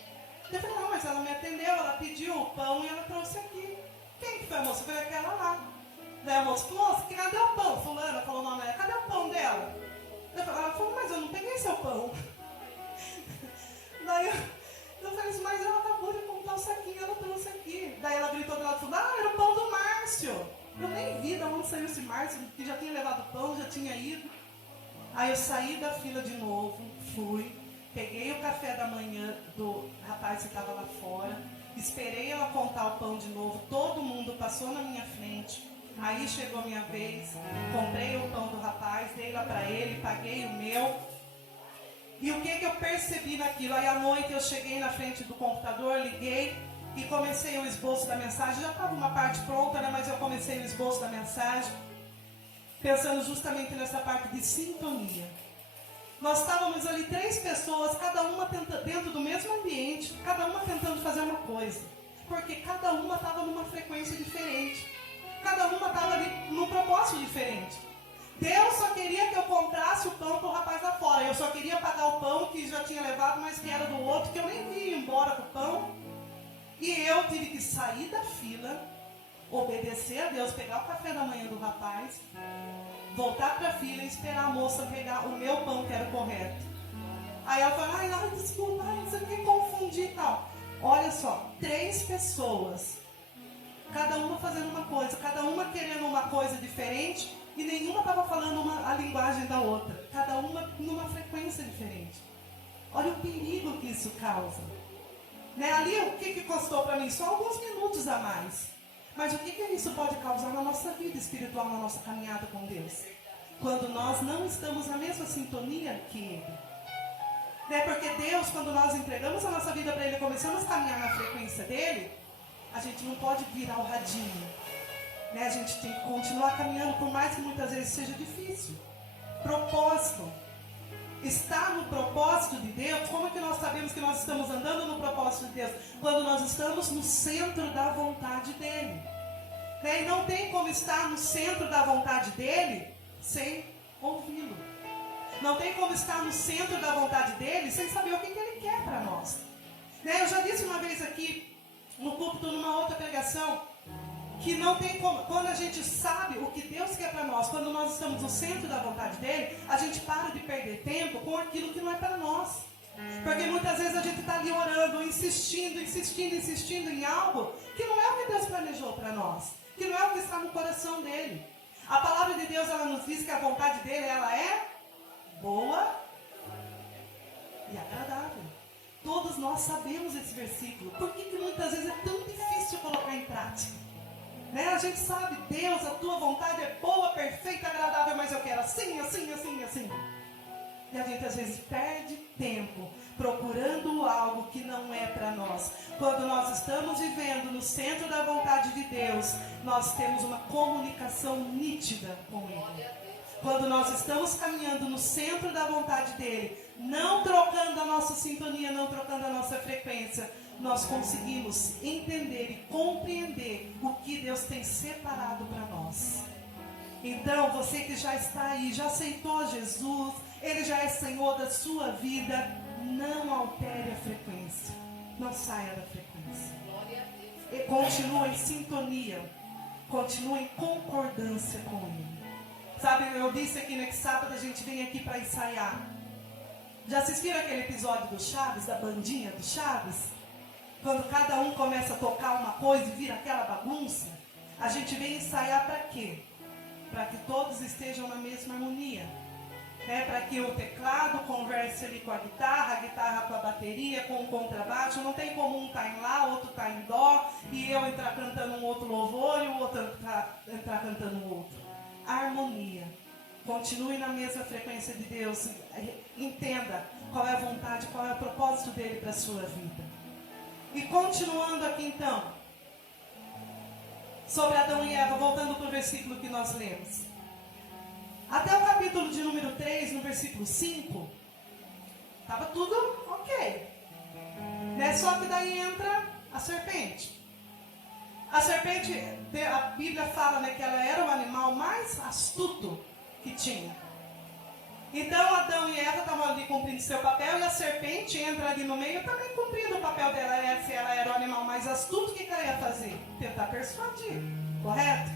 Eu falei, não, mas ela me atendeu, ela pediu o pão e ela trouxe aqui. Quem que foi a moça? Foi aquela lá. Daí a moça falou, moça, cadê o pão? Fulana falou o nome dela, cadê o pão dela? Ela falou, mas eu não peguei seu pão. Daí eu falei assim, mas ela acabou de comprar o saquinho, ela trouxe aqui. Daí ela gritou do lado e falou, era o pão do Márcio. Eu nem vi de onde saiu esse Márcio, que já tinha levado o pão, já tinha ido. Aí eu saí da fila de novo, fui, peguei o café da manhã do rapaz que estava lá fora, esperei ela contar o pão de novo, todo mundo passou na minha frente. Aí chegou a minha vez, comprei o pão do rapaz, dei lá para ele, paguei o meu. E o que eu percebi naquilo? Aí à noite eu cheguei na frente do computador, liguei e comecei o esboço da mensagem. Já estava uma parte pronta, mas eu comecei o esboço da mensagem, pensando justamente nessa parte de sintonia. Nós estávamos ali 3 pessoas, cada uma dentro do mesmo ambiente, cada uma tentando fazer uma coisa. Porque cada uma estava numa frequência diferente. Cada uma estava ali num propósito diferente. Deus só queria que eu comprasse o pão para o rapaz lá fora. Eu só queria pagar o pão que já tinha levado, mas que era do outro, que eu nem ia embora com o pão. E eu tive que sair da fila, obedecer a Deus, pegar o café da manhã do rapaz, voltar para a fila e esperar a moça pegar o meu pão que era o correto. Aí ela falou, ai, desculpa, não sei o que, confundi e tal. Olha só, 3 pessoas. Cada uma fazendo uma coisa, cada uma querendo uma coisa diferente e nenhuma estava falando a linguagem da outra. Cada uma numa frequência diferente. Olha o perigo que isso causa. Né? Ali, o que custou para mim? Só alguns minutos a mais. Mas o que isso pode causar na nossa vida espiritual, na nossa caminhada com Deus? Quando nós não estamos na mesma sintonia que Ele. Né? Porque Deus, quando nós entregamos a nossa vida para Ele, começamos a caminhar na frequência dEle, a gente não pode virar o radinho. Né? A gente tem que continuar caminhando, por mais que muitas vezes seja difícil. Propósito. Estar no propósito de Deus. Como é que nós sabemos que nós estamos andando no propósito de Deus? Quando nós estamos no centro da vontade dEle. Né? E não tem como estar no centro da vontade dEle sem ouvi-lo. Não tem como estar no centro da vontade dEle sem saber o que Ele quer para nós. Né? Eu já disse uma vez aqui, no púlpito, numa outra pregação, que não tem como, quando a gente sabe o que Deus quer para nós, quando nós estamos no centro da vontade dEle, a gente para de perder tempo com aquilo que não é para nós. Porque muitas vezes a gente está ali orando, insistindo em algo que não é o que Deus planejou para nós, que não é o que está no coração dEle. A palavra de Deus, ela nos diz que a vontade dEle, ela é boa e agradável. Todos nós sabemos esse versículo. Por que muitas vezes é tão difícil colocar em prática? Né? A gente sabe, Deus, a tua vontade é boa, perfeita, agradável, mas eu quero assim. E a gente às vezes perde tempo procurando algo que não é para nós. Quando nós estamos vivendo no centro da vontade de Deus, nós temos uma comunicação nítida com Ele. Quando nós estamos caminhando no centro da vontade dEle, não trocando a nossa sintonia, não trocando a nossa frequência, nós conseguimos entender e compreender o que Deus tem separado para nós. Então, você que já está aí, já aceitou Jesus, Ele já é Senhor da sua vida, não altere a frequência, não saia da frequência. E continue em sintonia, continue em concordância com Ele. Sabe, eu disse aqui, né, que sábado a gente vem aqui para ensaiar. Já assistiram aquele episódio do Chaves, da bandinha do Chaves? Quando cada um começa a tocar uma coisa e vira aquela bagunça, a gente vem ensaiar para quê? Para que todos estejam na mesma harmonia. Né? Para que o teclado converse ali com a guitarra com a bateria, com o contrabaixo. Não tem como um estar em lá, outro estar em dó, e eu entrar cantando um outro louvor e o outro entrar cantando um outro. Harmonia. Continue na mesma frequência de Deus. Entenda qual é a vontade, qual é o propósito dele para a sua vida. E continuando aqui então, sobre Adão e Eva, voltando para o versículo que nós lemos. Até o capítulo de número 3, no versículo 5, estava tudo ok. Né? Só que daí entra a serpente. A serpente, a Bíblia fala, né, que ela era o animal mais astuto que tinha. Então Adão e Eva estavam ali cumprindo seu papel e a serpente entra ali no meio também cumprindo o papel dela. Se ela era o animal mais astuto, o que ela ia fazer? Tentar persuadir, correto?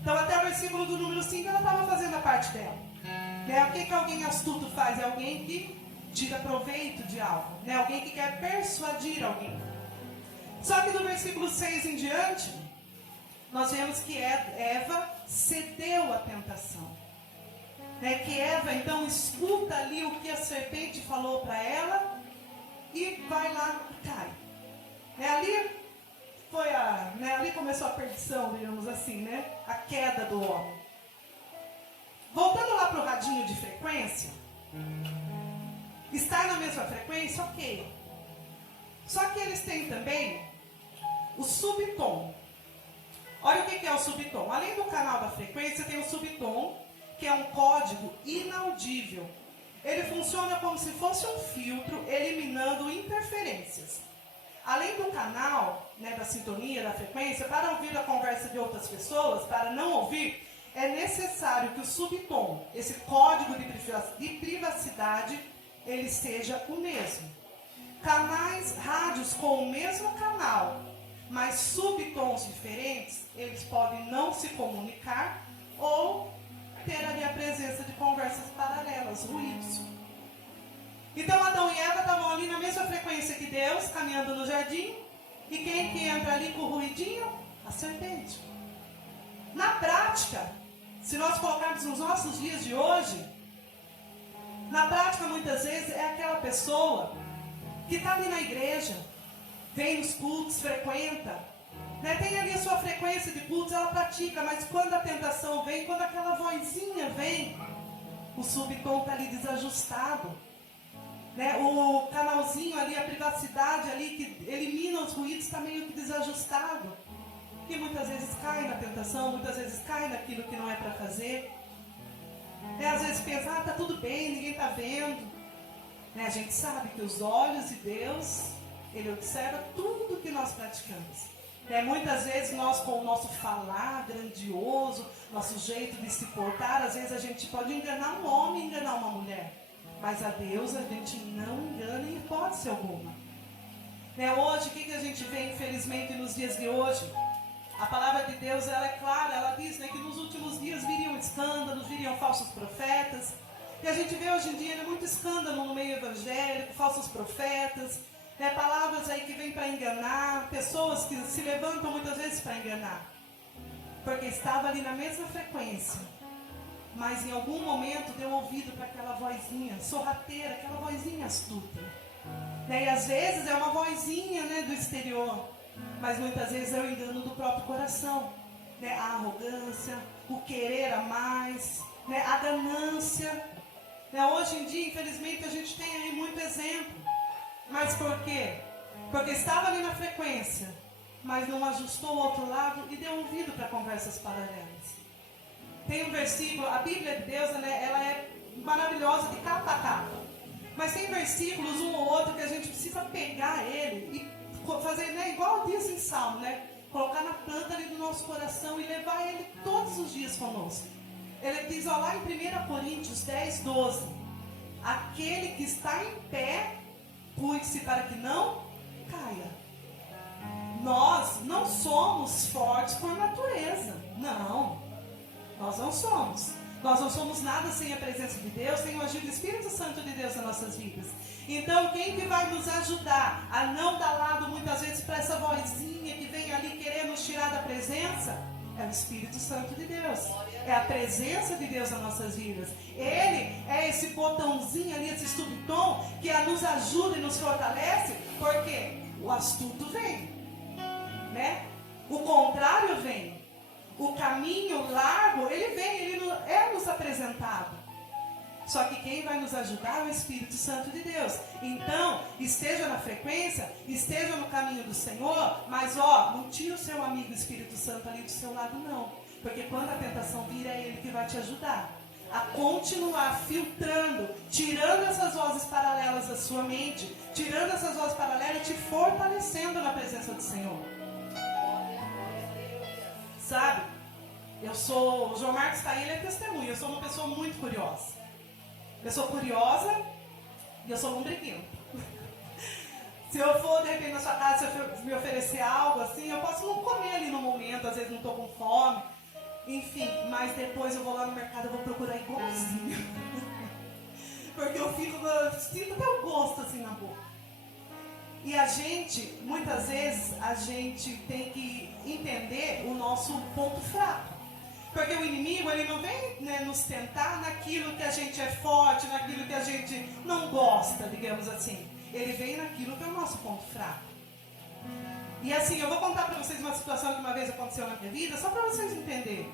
Então até o versículo do número 5 ela estava fazendo a parte dela. Né? O que alguém astuto faz? É alguém que tira proveito de algo, né? Alguém que quer persuadir alguém. Só que do versículo 6 em diante, nós vemos que Eva cedeu à tentação. Que Eva então escuta ali o que a serpente falou para ela e vai lá e cai. Ali começou a perdição, digamos assim, né? A queda do homem. Voltando lá para o radinho de frequência, estar na mesma frequência, ok. Só que eles têm também o subtom. Olha o que é o subtom. Além do canal da frequência, tem o subtom, que é um código inaudível. Ele funciona como se fosse um filtro, eliminando interferências. Além do canal, né, da sintonia, da frequência, para ouvir a conversa de outras pessoas, para não ouvir, é necessário que o subtom, esse código de privacidade, ele seja o mesmo. Canais, rádios com o mesmo canal, mas subtons diferentes, eles podem não se comunicar ou ter ali a presença de conversas paralelas, ruídos. Então Adão e Eva estavam ali na mesma frequência que Deus, caminhando no jardim. E quem que entra ali com o ruidinho? A serpente. Na prática, se nós colocarmos nos nossos dias de hoje, na prática muitas vezes é aquela pessoa que está ali na igreja, vem nos cultos, frequenta, né? Tem ali a sua frequência de cultos, ela pratica, mas quando a tentação vem, quando aquela vozinha vem, o subtom está ali desajustado, né? O canalzinho ali, a privacidade ali que elimina os ruídos está meio que desajustado. E muitas vezes cai na tentação, muitas vezes cai naquilo que não é para fazer. Às vezes pensa, tá tudo bem, ninguém está vendo. A gente sabe que os olhos de Deus, Ele observa tudo que nós praticamos. Muitas vezes nós, com o nosso falar grandioso, nosso jeito de se portar, às vezes a gente pode enganar um homem, enganar uma mulher. Mas a Deus a gente não engana em hipótese alguma. Hoje, o que a gente vê, infelizmente, nos dias de hoje? A palavra de Deus, ela é clara, ela diz, que nos últimos dias viriam escândalos, viriam falsos profetas. E a gente vê hoje em dia muito escândalo no meio evangélico, falsos profetas, palavras aí que vêm para enganar, pessoas que se levantam muitas vezes para enganar. Porque estava ali na mesma frequência, mas em algum momento deu ouvido para aquela vozinha sorrateira, aquela vozinha astuta. E às vezes é uma vozinha do exterior, mas muitas vezes é o engano do próprio coração. A arrogância, o querer a mais, a ganância. Hoje em dia, infelizmente, a gente tem aí muito exemplo. Mas por quê? Porque estava ali na frequência, mas não ajustou o outro lado e deu ouvido para conversas paralelas. Tem um versículo, a Bíblia de Deus, ela é maravilhosa de capa a capa. Mas tem versículos, um ou outro, que a gente precisa pegar ele e fazer igual diz em Salmo, colocar na planta ali do nosso coração e levar ele todos os dias conosco. Ele diz, lá em 1 Coríntios 10, 12, aquele que está em pé, cuide-se para que não caia. Nós não somos fortes por natureza. Não, nós não somos. Nós não somos nada sem a presença de Deus, sem o agir do Espírito Santo de Deus nas nossas vidas. Então, quem que vai nos ajudar a não dar lado muitas vezes para essa vozinha que vem ali querer nos tirar da presença? É o Espírito Santo de Deus. É a presença de Deus nas nossas vidas. Ele é esse botãozinho ali, esse subtom que nos ajuda e nos fortalece, porque o astuto vem, O contrário vem. O caminho largo, ele vem, ele é nos apresentado. Só que quem vai nos ajudar é o Espírito Santo de Deus. Então, esteja na frequência, esteja no caminho do Senhor, mas não tira o seu amigo Espírito Santo ali do seu lado não. Porque quando a tentação vir, é Ele que vai te ajudar a continuar filtrando, tirando essas vozes paralelas da sua mente, tirando essas vozes paralelas e te fortalecendo na presença do Senhor. Sabe? O João Marcos está aí, ele é testemunha. Eu sou uma pessoa muito curiosa. Eu sou curiosa e eu sou lombriguenta. Se eu for, de repente, na sua casa, se eu me oferecer algo assim, eu posso não comer ali no momento, às vezes não estou com fome. Enfim, mas depois eu vou lá no mercado e vou procurar igualzinho. Porque eu sinto até o gosto assim na boca. E a gente, muitas vezes, a gente tem que entender o nosso ponto fraco. Porque o inimigo, ele não vem nos tentar naquilo que a gente é forte, naquilo que a gente não gosta, digamos assim. Ele vem naquilo que é o nosso ponto fraco. E assim, eu vou contar para vocês uma situação que uma vez aconteceu na minha vida, só para vocês entenderem.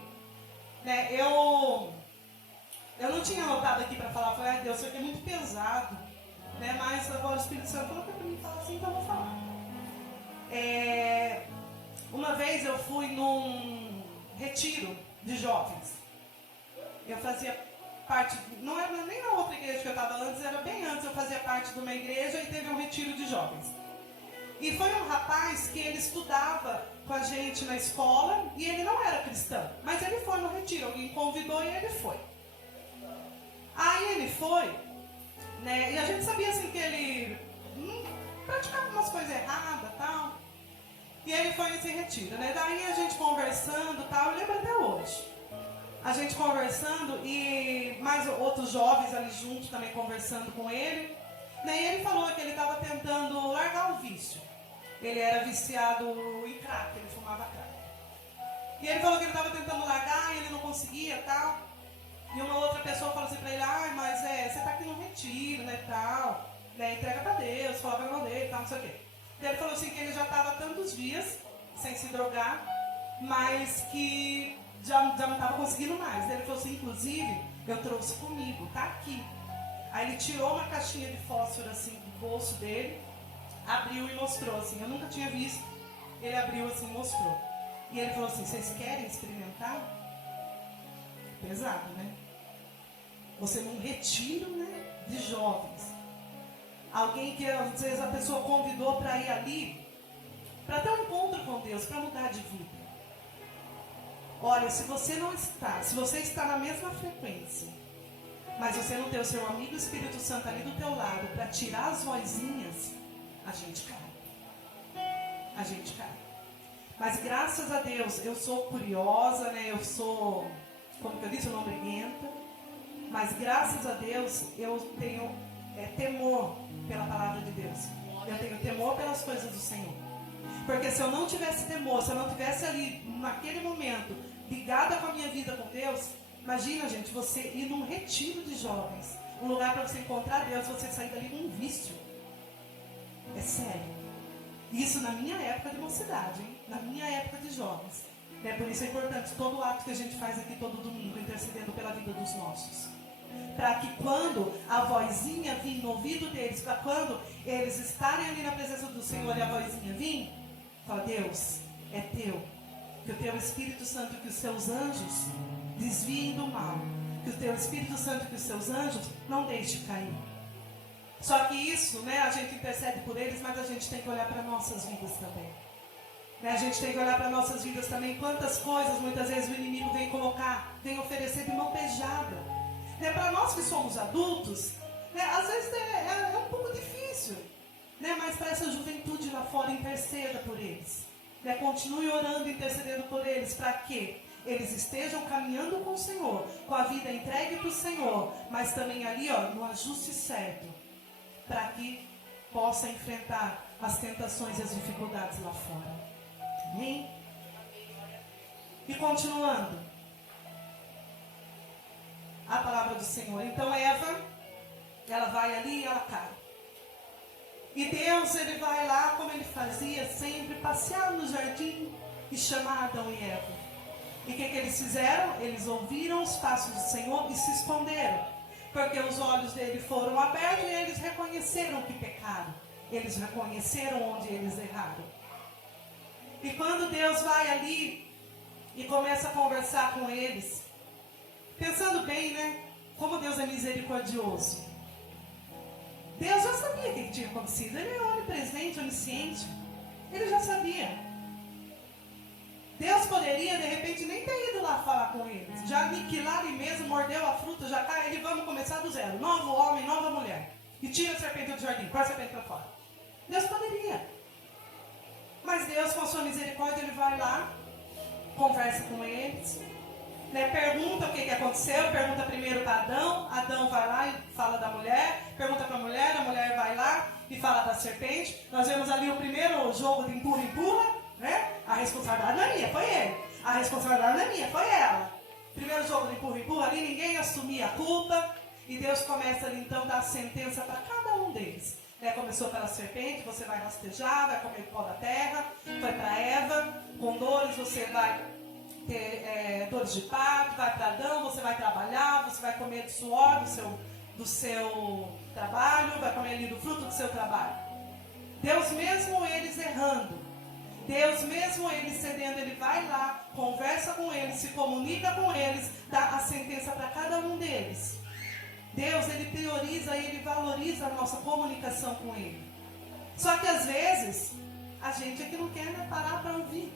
Eu não tinha anotado aqui para falar, falei, Deus, isso aqui é muito pesado. Mas agora o Espírito Santo falou para mim falar assim, então eu vou falar. Uma vez eu fui num retiro de jovens. Eu fazia parte, não era nem na outra igreja que eu estava antes, era bem antes, eu fazia parte de uma igreja e teve um retiro de jovens. E foi um rapaz que ele estudava com a gente na escola e ele não era cristão, mas ele foi no retiro, alguém convidou e ele foi. Aí ele foi, e a gente sabia assim que ele praticava umas coisas erradas e tal. E ele foi nesse retiro, Daí a gente conversando e tal, eu lembro até hoje. A gente conversando e mais outros jovens ali juntos também conversando com ele. E ele falou que ele estava tentando largar o vício. Ele era viciado em crack, ele fumava crack. E ele falou que ele estava tentando largar e ele não conseguia e tal. E uma outra pessoa falou assim para ele, mas você está aqui no retiro, tal. Entrega para Deus, fala para dele, tal, não sei o quê. Ele falou assim que ele já estava tantos dias sem se drogar, mas que já não estava conseguindo mais. Ele falou assim, inclusive, eu trouxe comigo, tá aqui. Aí ele tirou uma caixinha de fósforo assim do bolso dele, abriu e mostrou assim. Eu nunca tinha visto. Ele abriu assim e mostrou. E ele falou assim, vocês querem experimentar? Pesado, né? Você num retiro, né, de jovens. Alguém que às vezes a pessoa convidou para ir ali, para ter um encontro com Deus, para mudar de vida. Olha, se você está na mesma frequência, mas você não tem o seu amigo Espírito Santo ali do teu lado para tirar as vozinhas, a gente cai. A gente cai. Mas graças a Deus, eu sou curiosa, né? Eu sou, como que eu disse, eu não briguenta. Mas graças a Deus, eu tenho temor pela palavra de Deus. Eu tenho temor pelas coisas do Senhor. Porque se eu não tivesse temor, se eu não tivesse ali, naquele momento, ligada com a minha vida com Deus, imagina, gente, você ir num retiro de jovens, um lugar para você encontrar Deus, você sair dali com um vício. É sério. Isso na minha época de mocidade, hein? Na minha época de jovens. Por isso é importante todo o ato que a gente faz aqui todo domingo, intercedendo pela vida dos nossos. Para que quando a vozinha vir no ouvido deles, para quando eles estarem ali na presença do Senhor e a vozinha vir, fala, Deus, é teu. Que o teu Espírito Santo, que os seus anjos desviem do mal. Que o teu Espírito Santo, que os seus anjos não deixe cair. Só que isso, né, a gente intercede por eles, mas a gente tem que olhar para nossas vidas também. A gente tem que olhar para nossas vidas também. Quantas coisas muitas vezes o inimigo vem colocar, vem oferecer de mão beijada. Para nós que somos adultos, às vezes é um pouco difícil. Mas para essa juventude lá fora, interceda por eles. Continue orando e intercedendo por eles, para que eles estejam caminhando com o Senhor, com a vida entregue para o Senhor, mas também ali no ajuste certo, para que possa enfrentar as tentações e as dificuldades lá fora. Amém? E continuando, a palavra do Senhor. Então Eva, ela vai ali e ela cai. E Deus, ele vai lá, como ele fazia sempre, passear no jardim e chamar Adão e Eva. E o que eles fizeram? Eles ouviram os passos do Senhor e se esconderam. Porque os olhos dele foram abertos e eles reconheceram que pecaram. Eles reconheceram onde eles erraram. E quando Deus vai ali e começa a conversar com eles, pensando bem, né? Como Deus é misericordioso. Deus já sabia o que tinha acontecido. Ele é onipresente, onisciente. Ele já sabia. Deus poderia, de repente, nem ter ido lá falar com eles. Já aniquilar ali mesmo, mordeu a fruta, já cai ele, vamos começar do zero. Novo homem, nova mulher. E tira a serpente do jardim, põe a serpente para fora. Deus poderia. Mas Deus, com a sua misericórdia, ele vai lá, conversa com eles, pergunta o que aconteceu, pergunta primeiro para Adão, Adão vai lá e fala da mulher, pergunta para a mulher vai lá e fala da serpente. Nós vemos ali o primeiro jogo de empurra-empurra, né? A responsabilidade não é minha, foi ele. A responsabilidade não é minha, foi ela. Primeiro jogo de empurra-empurra, ali ninguém assumia a culpa, e Deus começa ali então a dar a sentença para cada um deles. Começou pela serpente, você vai rastejar, vai comer o pó da terra. Foi para Eva, com dores você vai ter dores de parto. Vai para Adão, você vai trabalhar, você vai comer do suor do seu trabalho, vai comer ali do fruto do seu trabalho. Deus mesmo eles errando, Deus mesmo eles cedendo, ele vai lá, conversa com eles, se comunica com eles, dá a sentença para cada um deles. Deus, ele prioriza e ele valoriza a nossa comunicação com ele. Só que às vezes, a gente é que não quer parar para ouvir.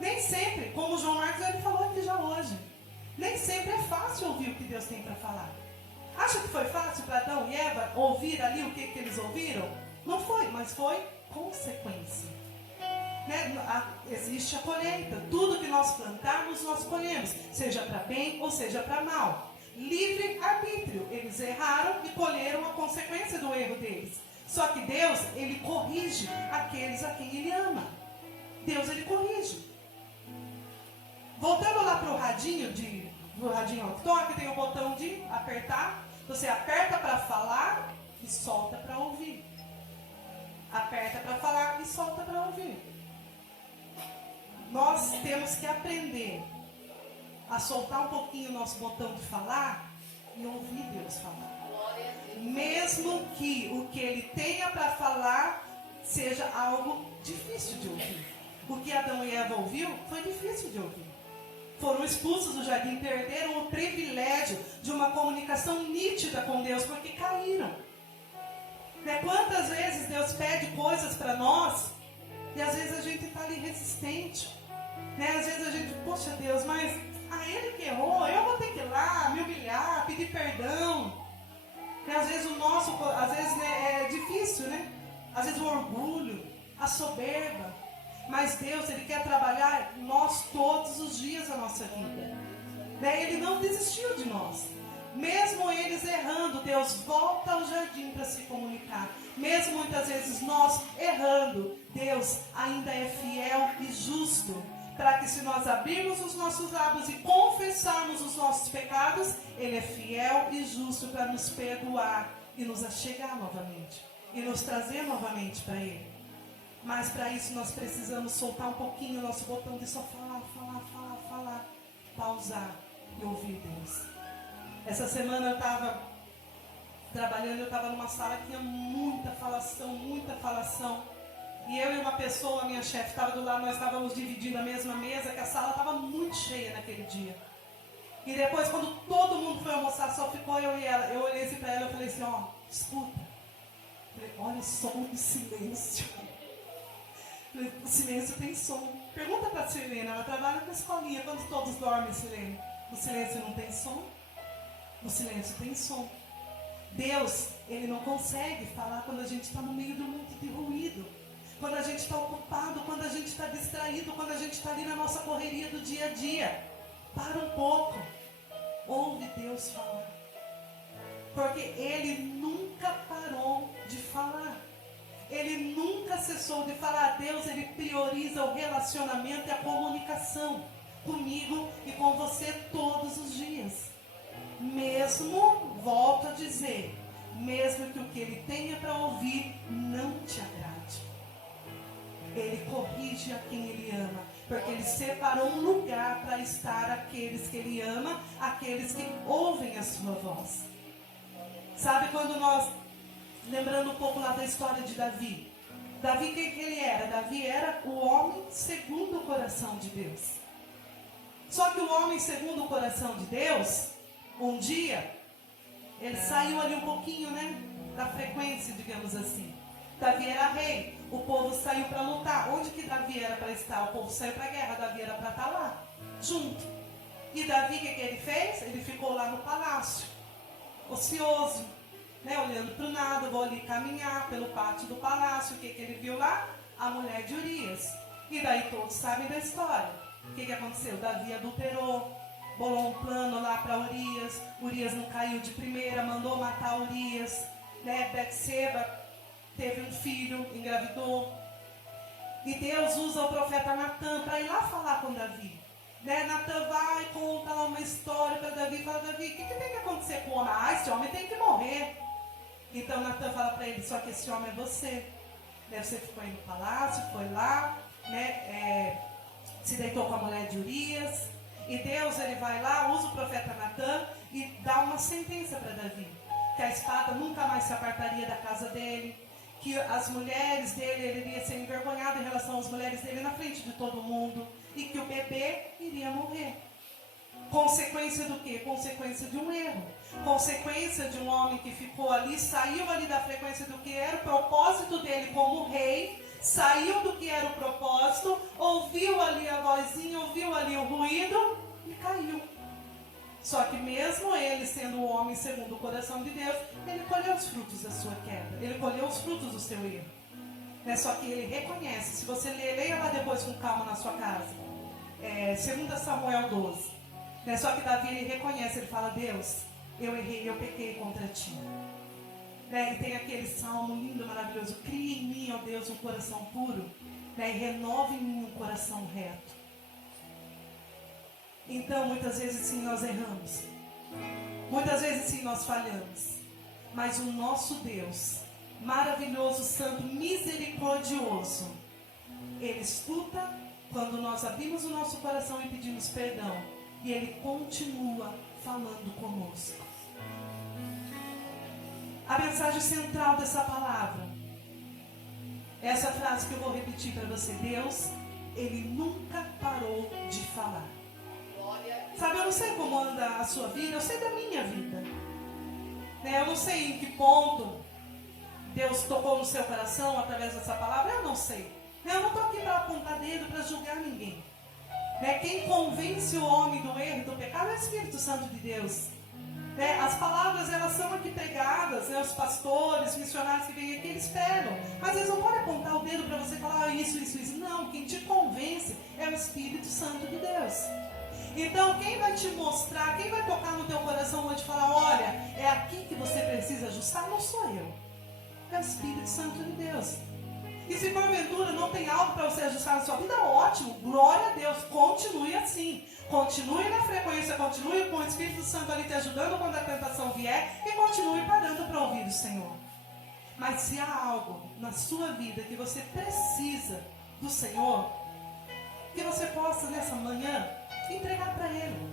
Nem sempre, como o João Marcos ele falou aqui já hoje, nem sempre é fácil ouvir o que Deus tem para falar. Acha que foi fácil para Adão e Eva ouvir ali o que eles ouviram? Não foi, mas foi consequência. Existe a colheita. Tudo que nós plantarmos, nós colhemos, seja para bem ou seja para mal. Livre-arbítrio. Eles erraram e colheram a consequência do erro deles. Só que Deus, ele corrige aqueles a quem ele ama. Deus, ele corrige. Voltando lá para o radinho toque, tem o botão de apertar. Você aperta para falar e solta para ouvir. aperta para falar e solta para ouvir. Nós temos que aprender a soltar um pouquinho o nosso botão de falar e ouvir Deus falar. Mesmo que o que Ele tenha para falar seja algo difícil de ouvir. O que Adão e Eva ouviu foi difícil de ouvir. Foram expulsos do jardim, perderam o privilégio de uma comunicação nítida com Deus, porque caíram. Quantas vezes Deus pede coisas para nós e às vezes a gente está ali resistente. Às vezes a gente, poxa Deus, mas Ele que errou, eu vou ter que ir lá, me humilhar, pedir perdão. Às vezes é difícil, Às vezes o orgulho, a soberba. Mas Deus, Ele quer trabalhar em nós todos os dias da nossa vida. Ele não desistiu de nós. Mesmo eles errando, Deus volta ao jardim para se comunicar. Mesmo muitas vezes nós errando, Deus ainda é fiel e justo. Para que se nós abrirmos os nossos lábios e confessarmos os nossos pecados, Ele é fiel e justo para nos perdoar e nos achegar novamente. E nos trazer novamente para Ele. Mas para isso nós precisamos soltar um pouquinho o nosso botão de só falar, pausar e ouvir Deus. Essa semana eu estava trabalhando, eu estava numa sala que tinha muita falação. E eu e uma pessoa, a minha chefe, estava do lado, nós estávamos dividindo a mesma mesa, que a sala estava muito cheia naquele dia. E depois, quando todo mundo foi almoçar, só ficou eu e ela. Eu olhei assim para ela e falei assim, escuta. Falei, olha o som do silêncio. Falei, o silêncio tem som. Pergunta para a Sirlene, ela trabalha com escolinha, quando todos dormem, Sirlene. O silêncio não tem som? O silêncio tem som. Deus, Ele não consegue falar quando a gente está no meio de um monte de ruído. Quando a gente está ocupado, quando a gente está distraído, quando a gente está ali na nossa correria do dia a dia. Para um pouco. Ouve Deus falar. Porque Ele nunca parou de falar. Ele nunca cessou de falar. Deus, Ele prioriza o relacionamento e a comunicação comigo e com você todos os dias. Mesmo, volto a dizer, mesmo que o que Ele tenha para ouvir não te agrade. Ele corrige a quem Ele ama, porque Ele separou um lugar para estar aqueles que Ele ama, aqueles que ouvem a sua voz. Sabe quando nós, lembrando um pouco lá da história de Davi, quem que ele era? Davi era o homem segundo o coração de Deus. Só que o homem segundo o coração de Deus, um dia, ele saiu ali um pouquinho, da frequência, digamos assim. Davi era rei, o povo saiu para lutar. Onde que Davi era para estar? O povo saiu para a guerra, Davi era para estar lá, junto. E Davi, o que ele fez? Ele ficou lá no palácio, ocioso, olhando para o nada. Vou ali caminhar pelo pátio do palácio. O que ele viu lá? A mulher de Urias. E daí todos sabem da história. O que aconteceu? Davi adulterou, bolou um plano lá para Urias. Urias não caiu de primeira, mandou matar Urias. Betseba teve um filho, engravidou. E Deus usa o profeta Natan para ir lá falar com Davi. Natan vai e conta lá uma história para Davi e fala, Davi, o que tem que acontecer com o homem? Esse homem tem que morrer. Então Natan fala para ele, só que esse homem é você. Você ficou aí no palácio, foi lá, se deitou com a mulher de Urias. E Deus, Ele vai lá, usa o profeta Natan e dá uma sentença para Davi. Que a espada nunca mais se apartaria da casa dele. Que as mulheres dele, ele iria ser envergonhado em relação às mulheres dele na frente de todo mundo. E que o bebê iria morrer. Consequência do quê? Consequência de um erro. Consequência de um homem que ficou ali, saiu ali da frequência do que era o propósito dele como rei, saiu do que era o propósito, ouviu ali a vozinha, ouviu ali o ruído e caiu. Só que mesmo ele sendo um homem segundo o coração de Deus, ele colheu os frutos da sua queda, ele colheu os frutos do seu erro. Só que ele reconhece, se você leia lá depois com calma na sua casa, 2 Samuel 12. Só que Davi, ele reconhece, ele fala, Deus, eu errei, eu pequei contra ti. E tem aquele salmo lindo, maravilhoso, cria em mim, ó Deus, um coração puro, e renova em mim um coração reto. Então, muitas vezes sim, nós erramos. Muitas vezes sim, nós falhamos. Mas o nosso Deus maravilhoso, santo, misericordioso. Ele escuta quando nós abrimos o nosso coração e pedimos perdão. E Ele continua falando conosco. A mensagem central dessa palavra, essa frase que eu vou repetir para você: Deus, Ele nunca parou de falar. Sabe, eu não sei como anda a sua vida, eu sei da minha vida. Eu não sei em que ponto Deus tocou no seu coração através dessa palavra, eu não sei. Eu não estou aqui para apontar dedo, para julgar ninguém. Quem convence o homem do erro e do pecado é o Espírito Santo de Deus. As palavras, elas são aqui pregadas, os pastores, missionários que vêm aqui, eles pegam. Mas eles não podem apontar o dedo para você e falar isso. Não, quem te convence é o Espírito Santo de Deus. Então, quem vai te mostrar, quem vai tocar no teu coração, vai te falar: olha, é aqui que você precisa ajustar, não sou eu. É o Espírito Santo de Deus. E se porventura não tem algo para você ajustar na sua vida, ótimo, glória a Deus, continue assim. Continue na frequência, continue com o Espírito Santo ali te ajudando quando a tentação vier e continue parando para ouvir o Senhor. Mas se há algo na sua vida que você precisa do Senhor, que você possa nessa manhã entregar para Ele.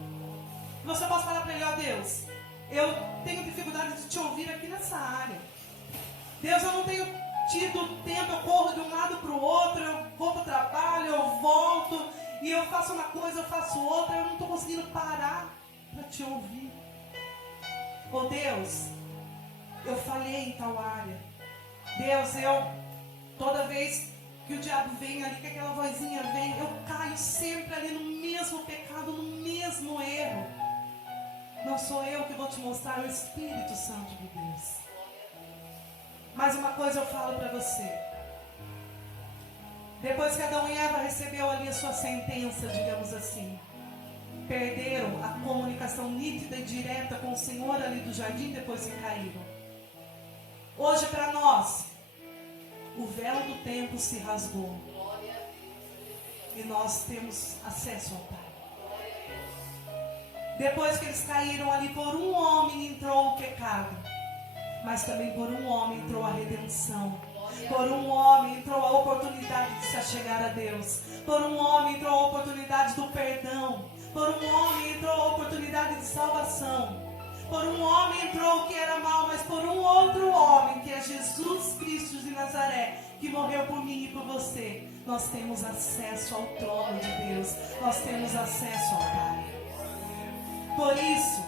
Você possa falar para Ele: ó Deus, eu tenho dificuldade de te ouvir aqui nessa área. Deus, eu não tenho tido tempo, eu corro de um lado para o outro, eu vou para o trabalho, eu volto, e eu faço uma coisa, eu faço outra, eu não estou conseguindo parar para te ouvir. Oh Deus, eu falhei em tal área. Deus, toda vez que o diabo vem ali, que aquela vozinha vem, eu caio sempre ali no mesmo pecado, no mesmo erro. Não sou eu que vou te mostrar, é o Espírito Santo de Deus. Mas uma coisa eu falo para você. Depois que Adão e Eva recebeu ali a sua sentença, digamos assim, perderam a comunicação nítida e direta com o Senhor ali do jardim depois que caíram. Hoje para nós, o véu do templo se rasgou. E nós temos acesso ao Pai. Depois que eles caíram ali, por um homem entrou o pecado. Mas também por um homem entrou a redenção. Por um homem entrou a oportunidade de se achegar a Deus. Por um homem entrou a oportunidade do perdão. Por um homem entrou a oportunidade de salvação. Por um homem entrou o que era mal, mas por um outro homem, que é Jesus Cristo de Nazaré, que morreu por mim e por você, nós temos acesso ao trono de Deus. Nós temos acesso ao Pai. Por isso,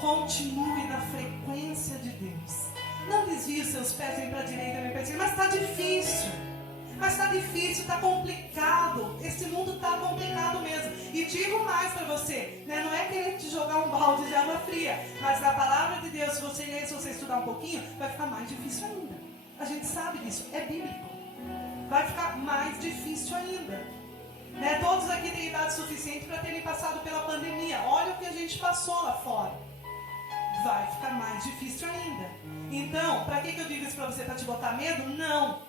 continue na frequência de Deus. Não desvie os seus pés nem para a direita nem para a esquerda. Mas está difícil. Está complicado. Esse mundo está complicado mesmo. E digo mais para você, não é querer te jogar um balde de água fria, mas na palavra de Deus, se você ler, se você estudar um pouquinho, vai ficar mais difícil ainda. A gente sabe disso, é bíblico. Vai ficar mais difícil ainda. Todos aqui têm idade suficiente para terem passado pela pandemia. Olha o que a gente passou lá fora. Vai ficar mais difícil ainda. Então, para que eu digo isso para você? Para te botar medo? Não.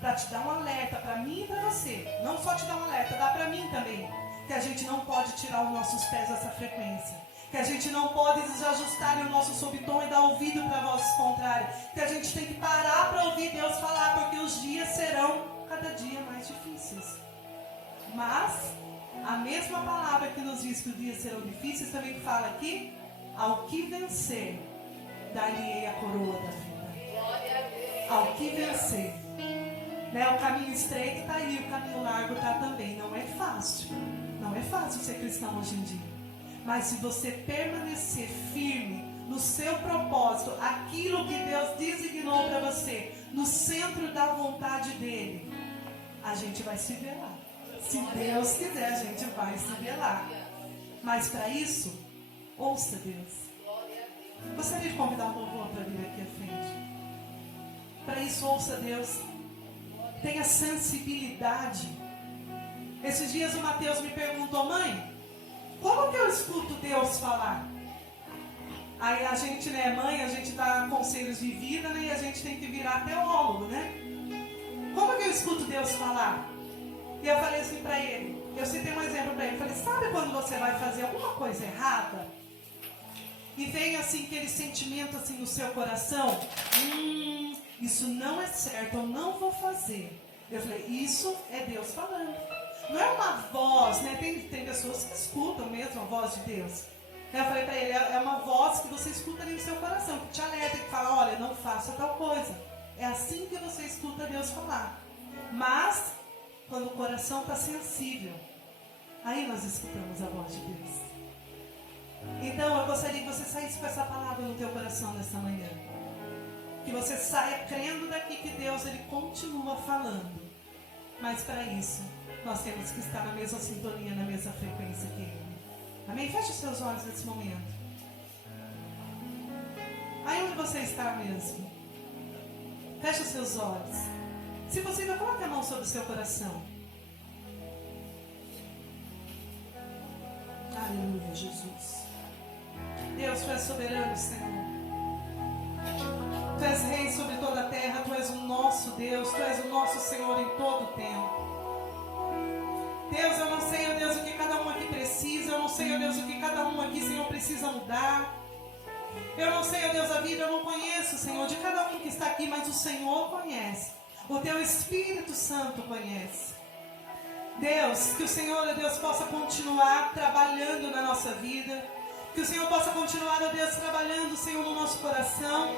Para te dar um alerta, para mim e para você. Não só te dar um alerta, dá para mim também. Que a gente não pode tirar os nossos pés dessa frequência. Que a gente não pode desajustar o nosso subtom e dar ouvido para vozes contrárias. Que a gente tem que parar para ouvir Deus falar, porque os dias serão cada dia mais difíceis. Mas, a mesma palavra que nos diz que os dias serão difíceis, também fala aqui: ao que vencer, dar-lhe-ei a coroa da vida. Ao que vencer. O caminho estreito está aí, o caminho largo está também. Não é fácil. Não é fácil ser cristão hoje em dia. Mas se você permanecer firme no seu propósito, aquilo que Deus designou para você, no centro da vontade dEle, a gente vai se ver lá. Se Deus quiser, a gente vai se ver lá. Mas para isso, ouça Deus. Gostaria de convidar o louvor para vir aqui à frente. Para isso, ouça Deus. Tenha sensibilidade. Esses dias o Mateus me perguntou: mãe, como que eu escuto Deus falar? Aí a gente, mãe, a gente dá conselhos de vida, e a gente tem que virar teólogo, Como que eu escuto Deus falar? E eu falei assim para ele, eu citei um exemplo para ele, falei: sabe quando você vai fazer alguma coisa errada? E vem assim aquele sentimento assim no seu coração, isso não é certo, eu não vou fazer. Eu falei, isso é Deus falando. Não é uma voz, né? Tem pessoas que escutam mesmo a voz de Deus. Eu falei para ele, é uma voz que você escuta ali no seu coração, que te alerta, que fala, olha, não faça tal coisa. É assim que você escuta Deus falar. Mas, quando o coração está sensível, aí nós escutamos a voz de Deus. Então, eu gostaria que você saísse com essa palavra no teu coração nessa manhã. Que você saia crendo daqui que Deus, Ele continua falando. Mas para isso, nós temos que estar na mesma sintonia, na mesma frequência que Ele. Amém? Feche os seus olhos nesse momento. Aí onde você está mesmo. Feche os seus olhos. Se possível, coloque a mão sobre o seu coração. Aleluia, Jesus. Deus, Tu és soberano, Senhor. Tu és rei sobre toda a terra. Tu és o nosso Deus. Tu és o nosso Senhor em todo o tempo. Deus, eu não sei, ó Deus, o que cada um aqui precisa. Eu não sei, ó Deus, o que cada um aqui, Senhor, precisa mudar. Eu não sei, ó Deus, a vida, eu não conheço, Senhor, de cada um que está aqui, mas o Senhor conhece. O Teu Espírito Santo conhece. Deus, que o Senhor, ó Deus, possa continuar trabalhando na nossa vida. Que o Senhor possa continuar, ó Deus, trabalhando, Senhor, no nosso coração.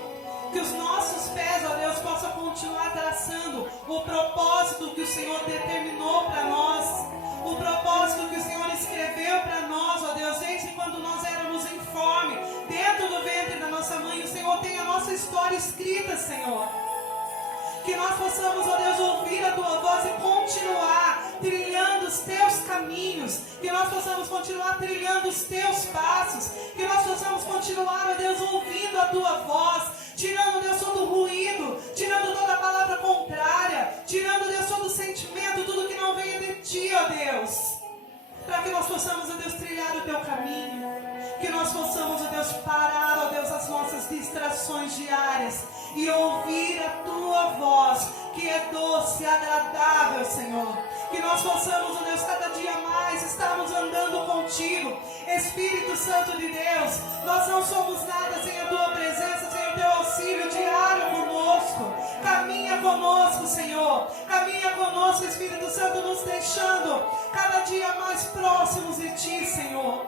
Que os nossos pés, ó Deus, possam continuar traçando o propósito que o Senhor determinou para nós. O propósito que o Senhor escreveu para nós, ó Deus, desde quando nós éramos informes, dentro do ventre da nossa mãe. O Senhor tem a nossa história escrita, Senhor. Que nós possamos, ó Deus, ouvir a Tua voz e continuar trilhando os Teus caminhos. Que nós possamos continuar trilhando os Teus passos. Que nós possamos continuar, ó Deus, ouvindo a Tua voz. Tirando, Deus, todo o ruído. Tirando toda a palavra contrária. Tirando, Deus, todo o sentimento. Tudo que não venha de Ti, ó Deus. Para que nós possamos, ó Deus, trilhar o Teu caminho. Que nós possamos, ó Deus, parar, ó Deus, as nossas distrações diárias e ouvir a Tua voz, que é doce e agradável, Senhor. Que nós possamos, ó Deus, cada dia mais estarmos andando contigo. Espírito Santo de Deus, nós não somos nada sem a Tua presença, sem o Teu auxílio diário conosco. Caminha conosco, Senhor. Caminha conosco, Espírito Santo, nos deixando cada dia mais próximos de Ti, Senhor.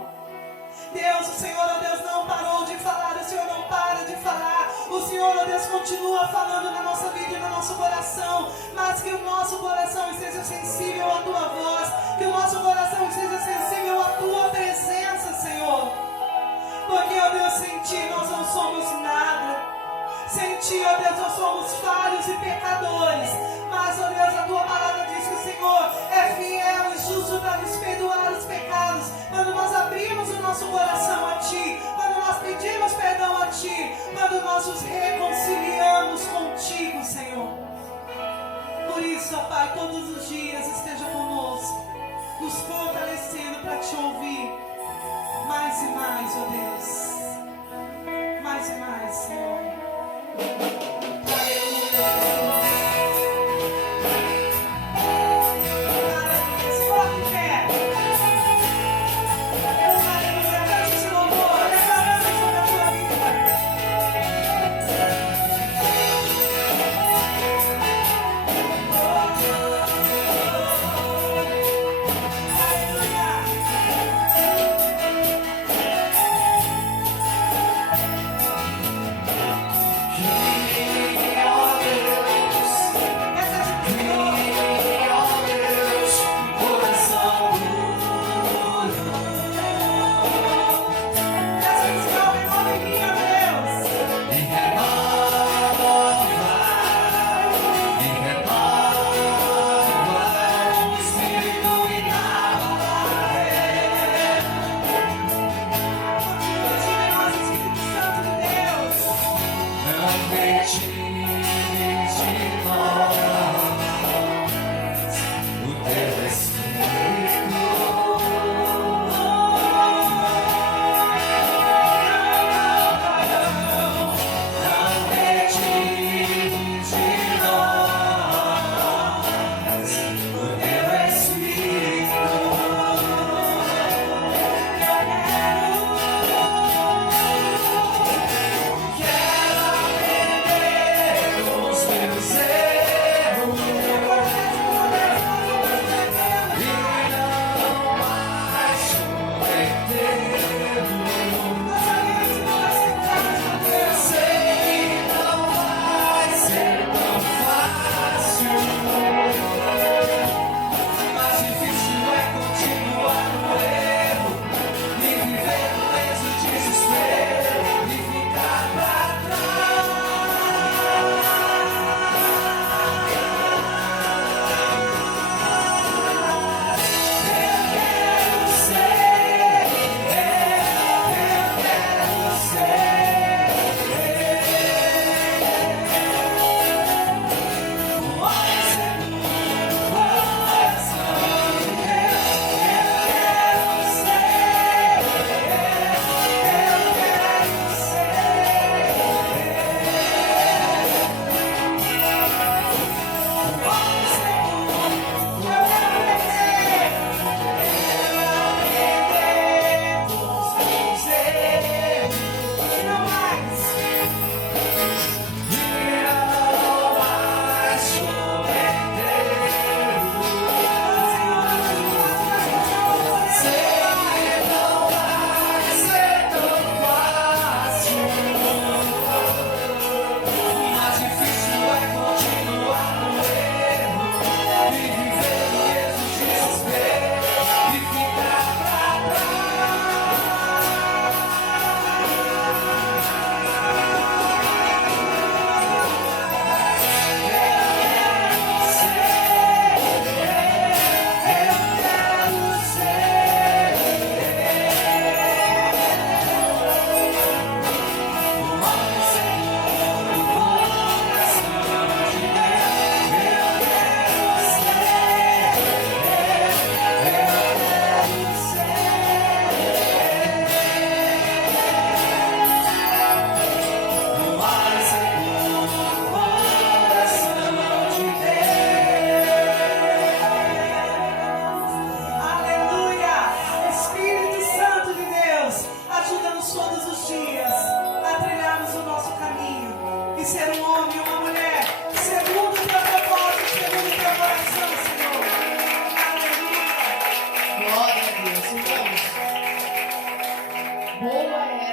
Deus, o Senhor, ó Deus, não parou de falar, o Senhor não para de falar. O Senhor, ó Deus, continua falando na nossa vida e no nosso coração. Mas que o nosso coração esteja sensível à Tua voz. Que o nosso coração esteja sensível à Tua presença, Senhor. Porque, ó Deus, sem Ti nós não somos nada. Sem Ti, ó Deus, nós somos falhos e pecadores. Mas, ó Deus, a Tua palavra diz que o Senhor é fiel e justo para nos perdoar os pecados. Quando nós abrimos o nosso coração a Ti, quando nós pedimos perdão a Ti, quando nós nos reconciliamos contigo, Senhor. Por isso, ó Pai, todos os dias esteja conosco, nos fortalecendo para Te ouvir mais e mais, ó Deus. Mais e mais, Senhor. Yeah. boa é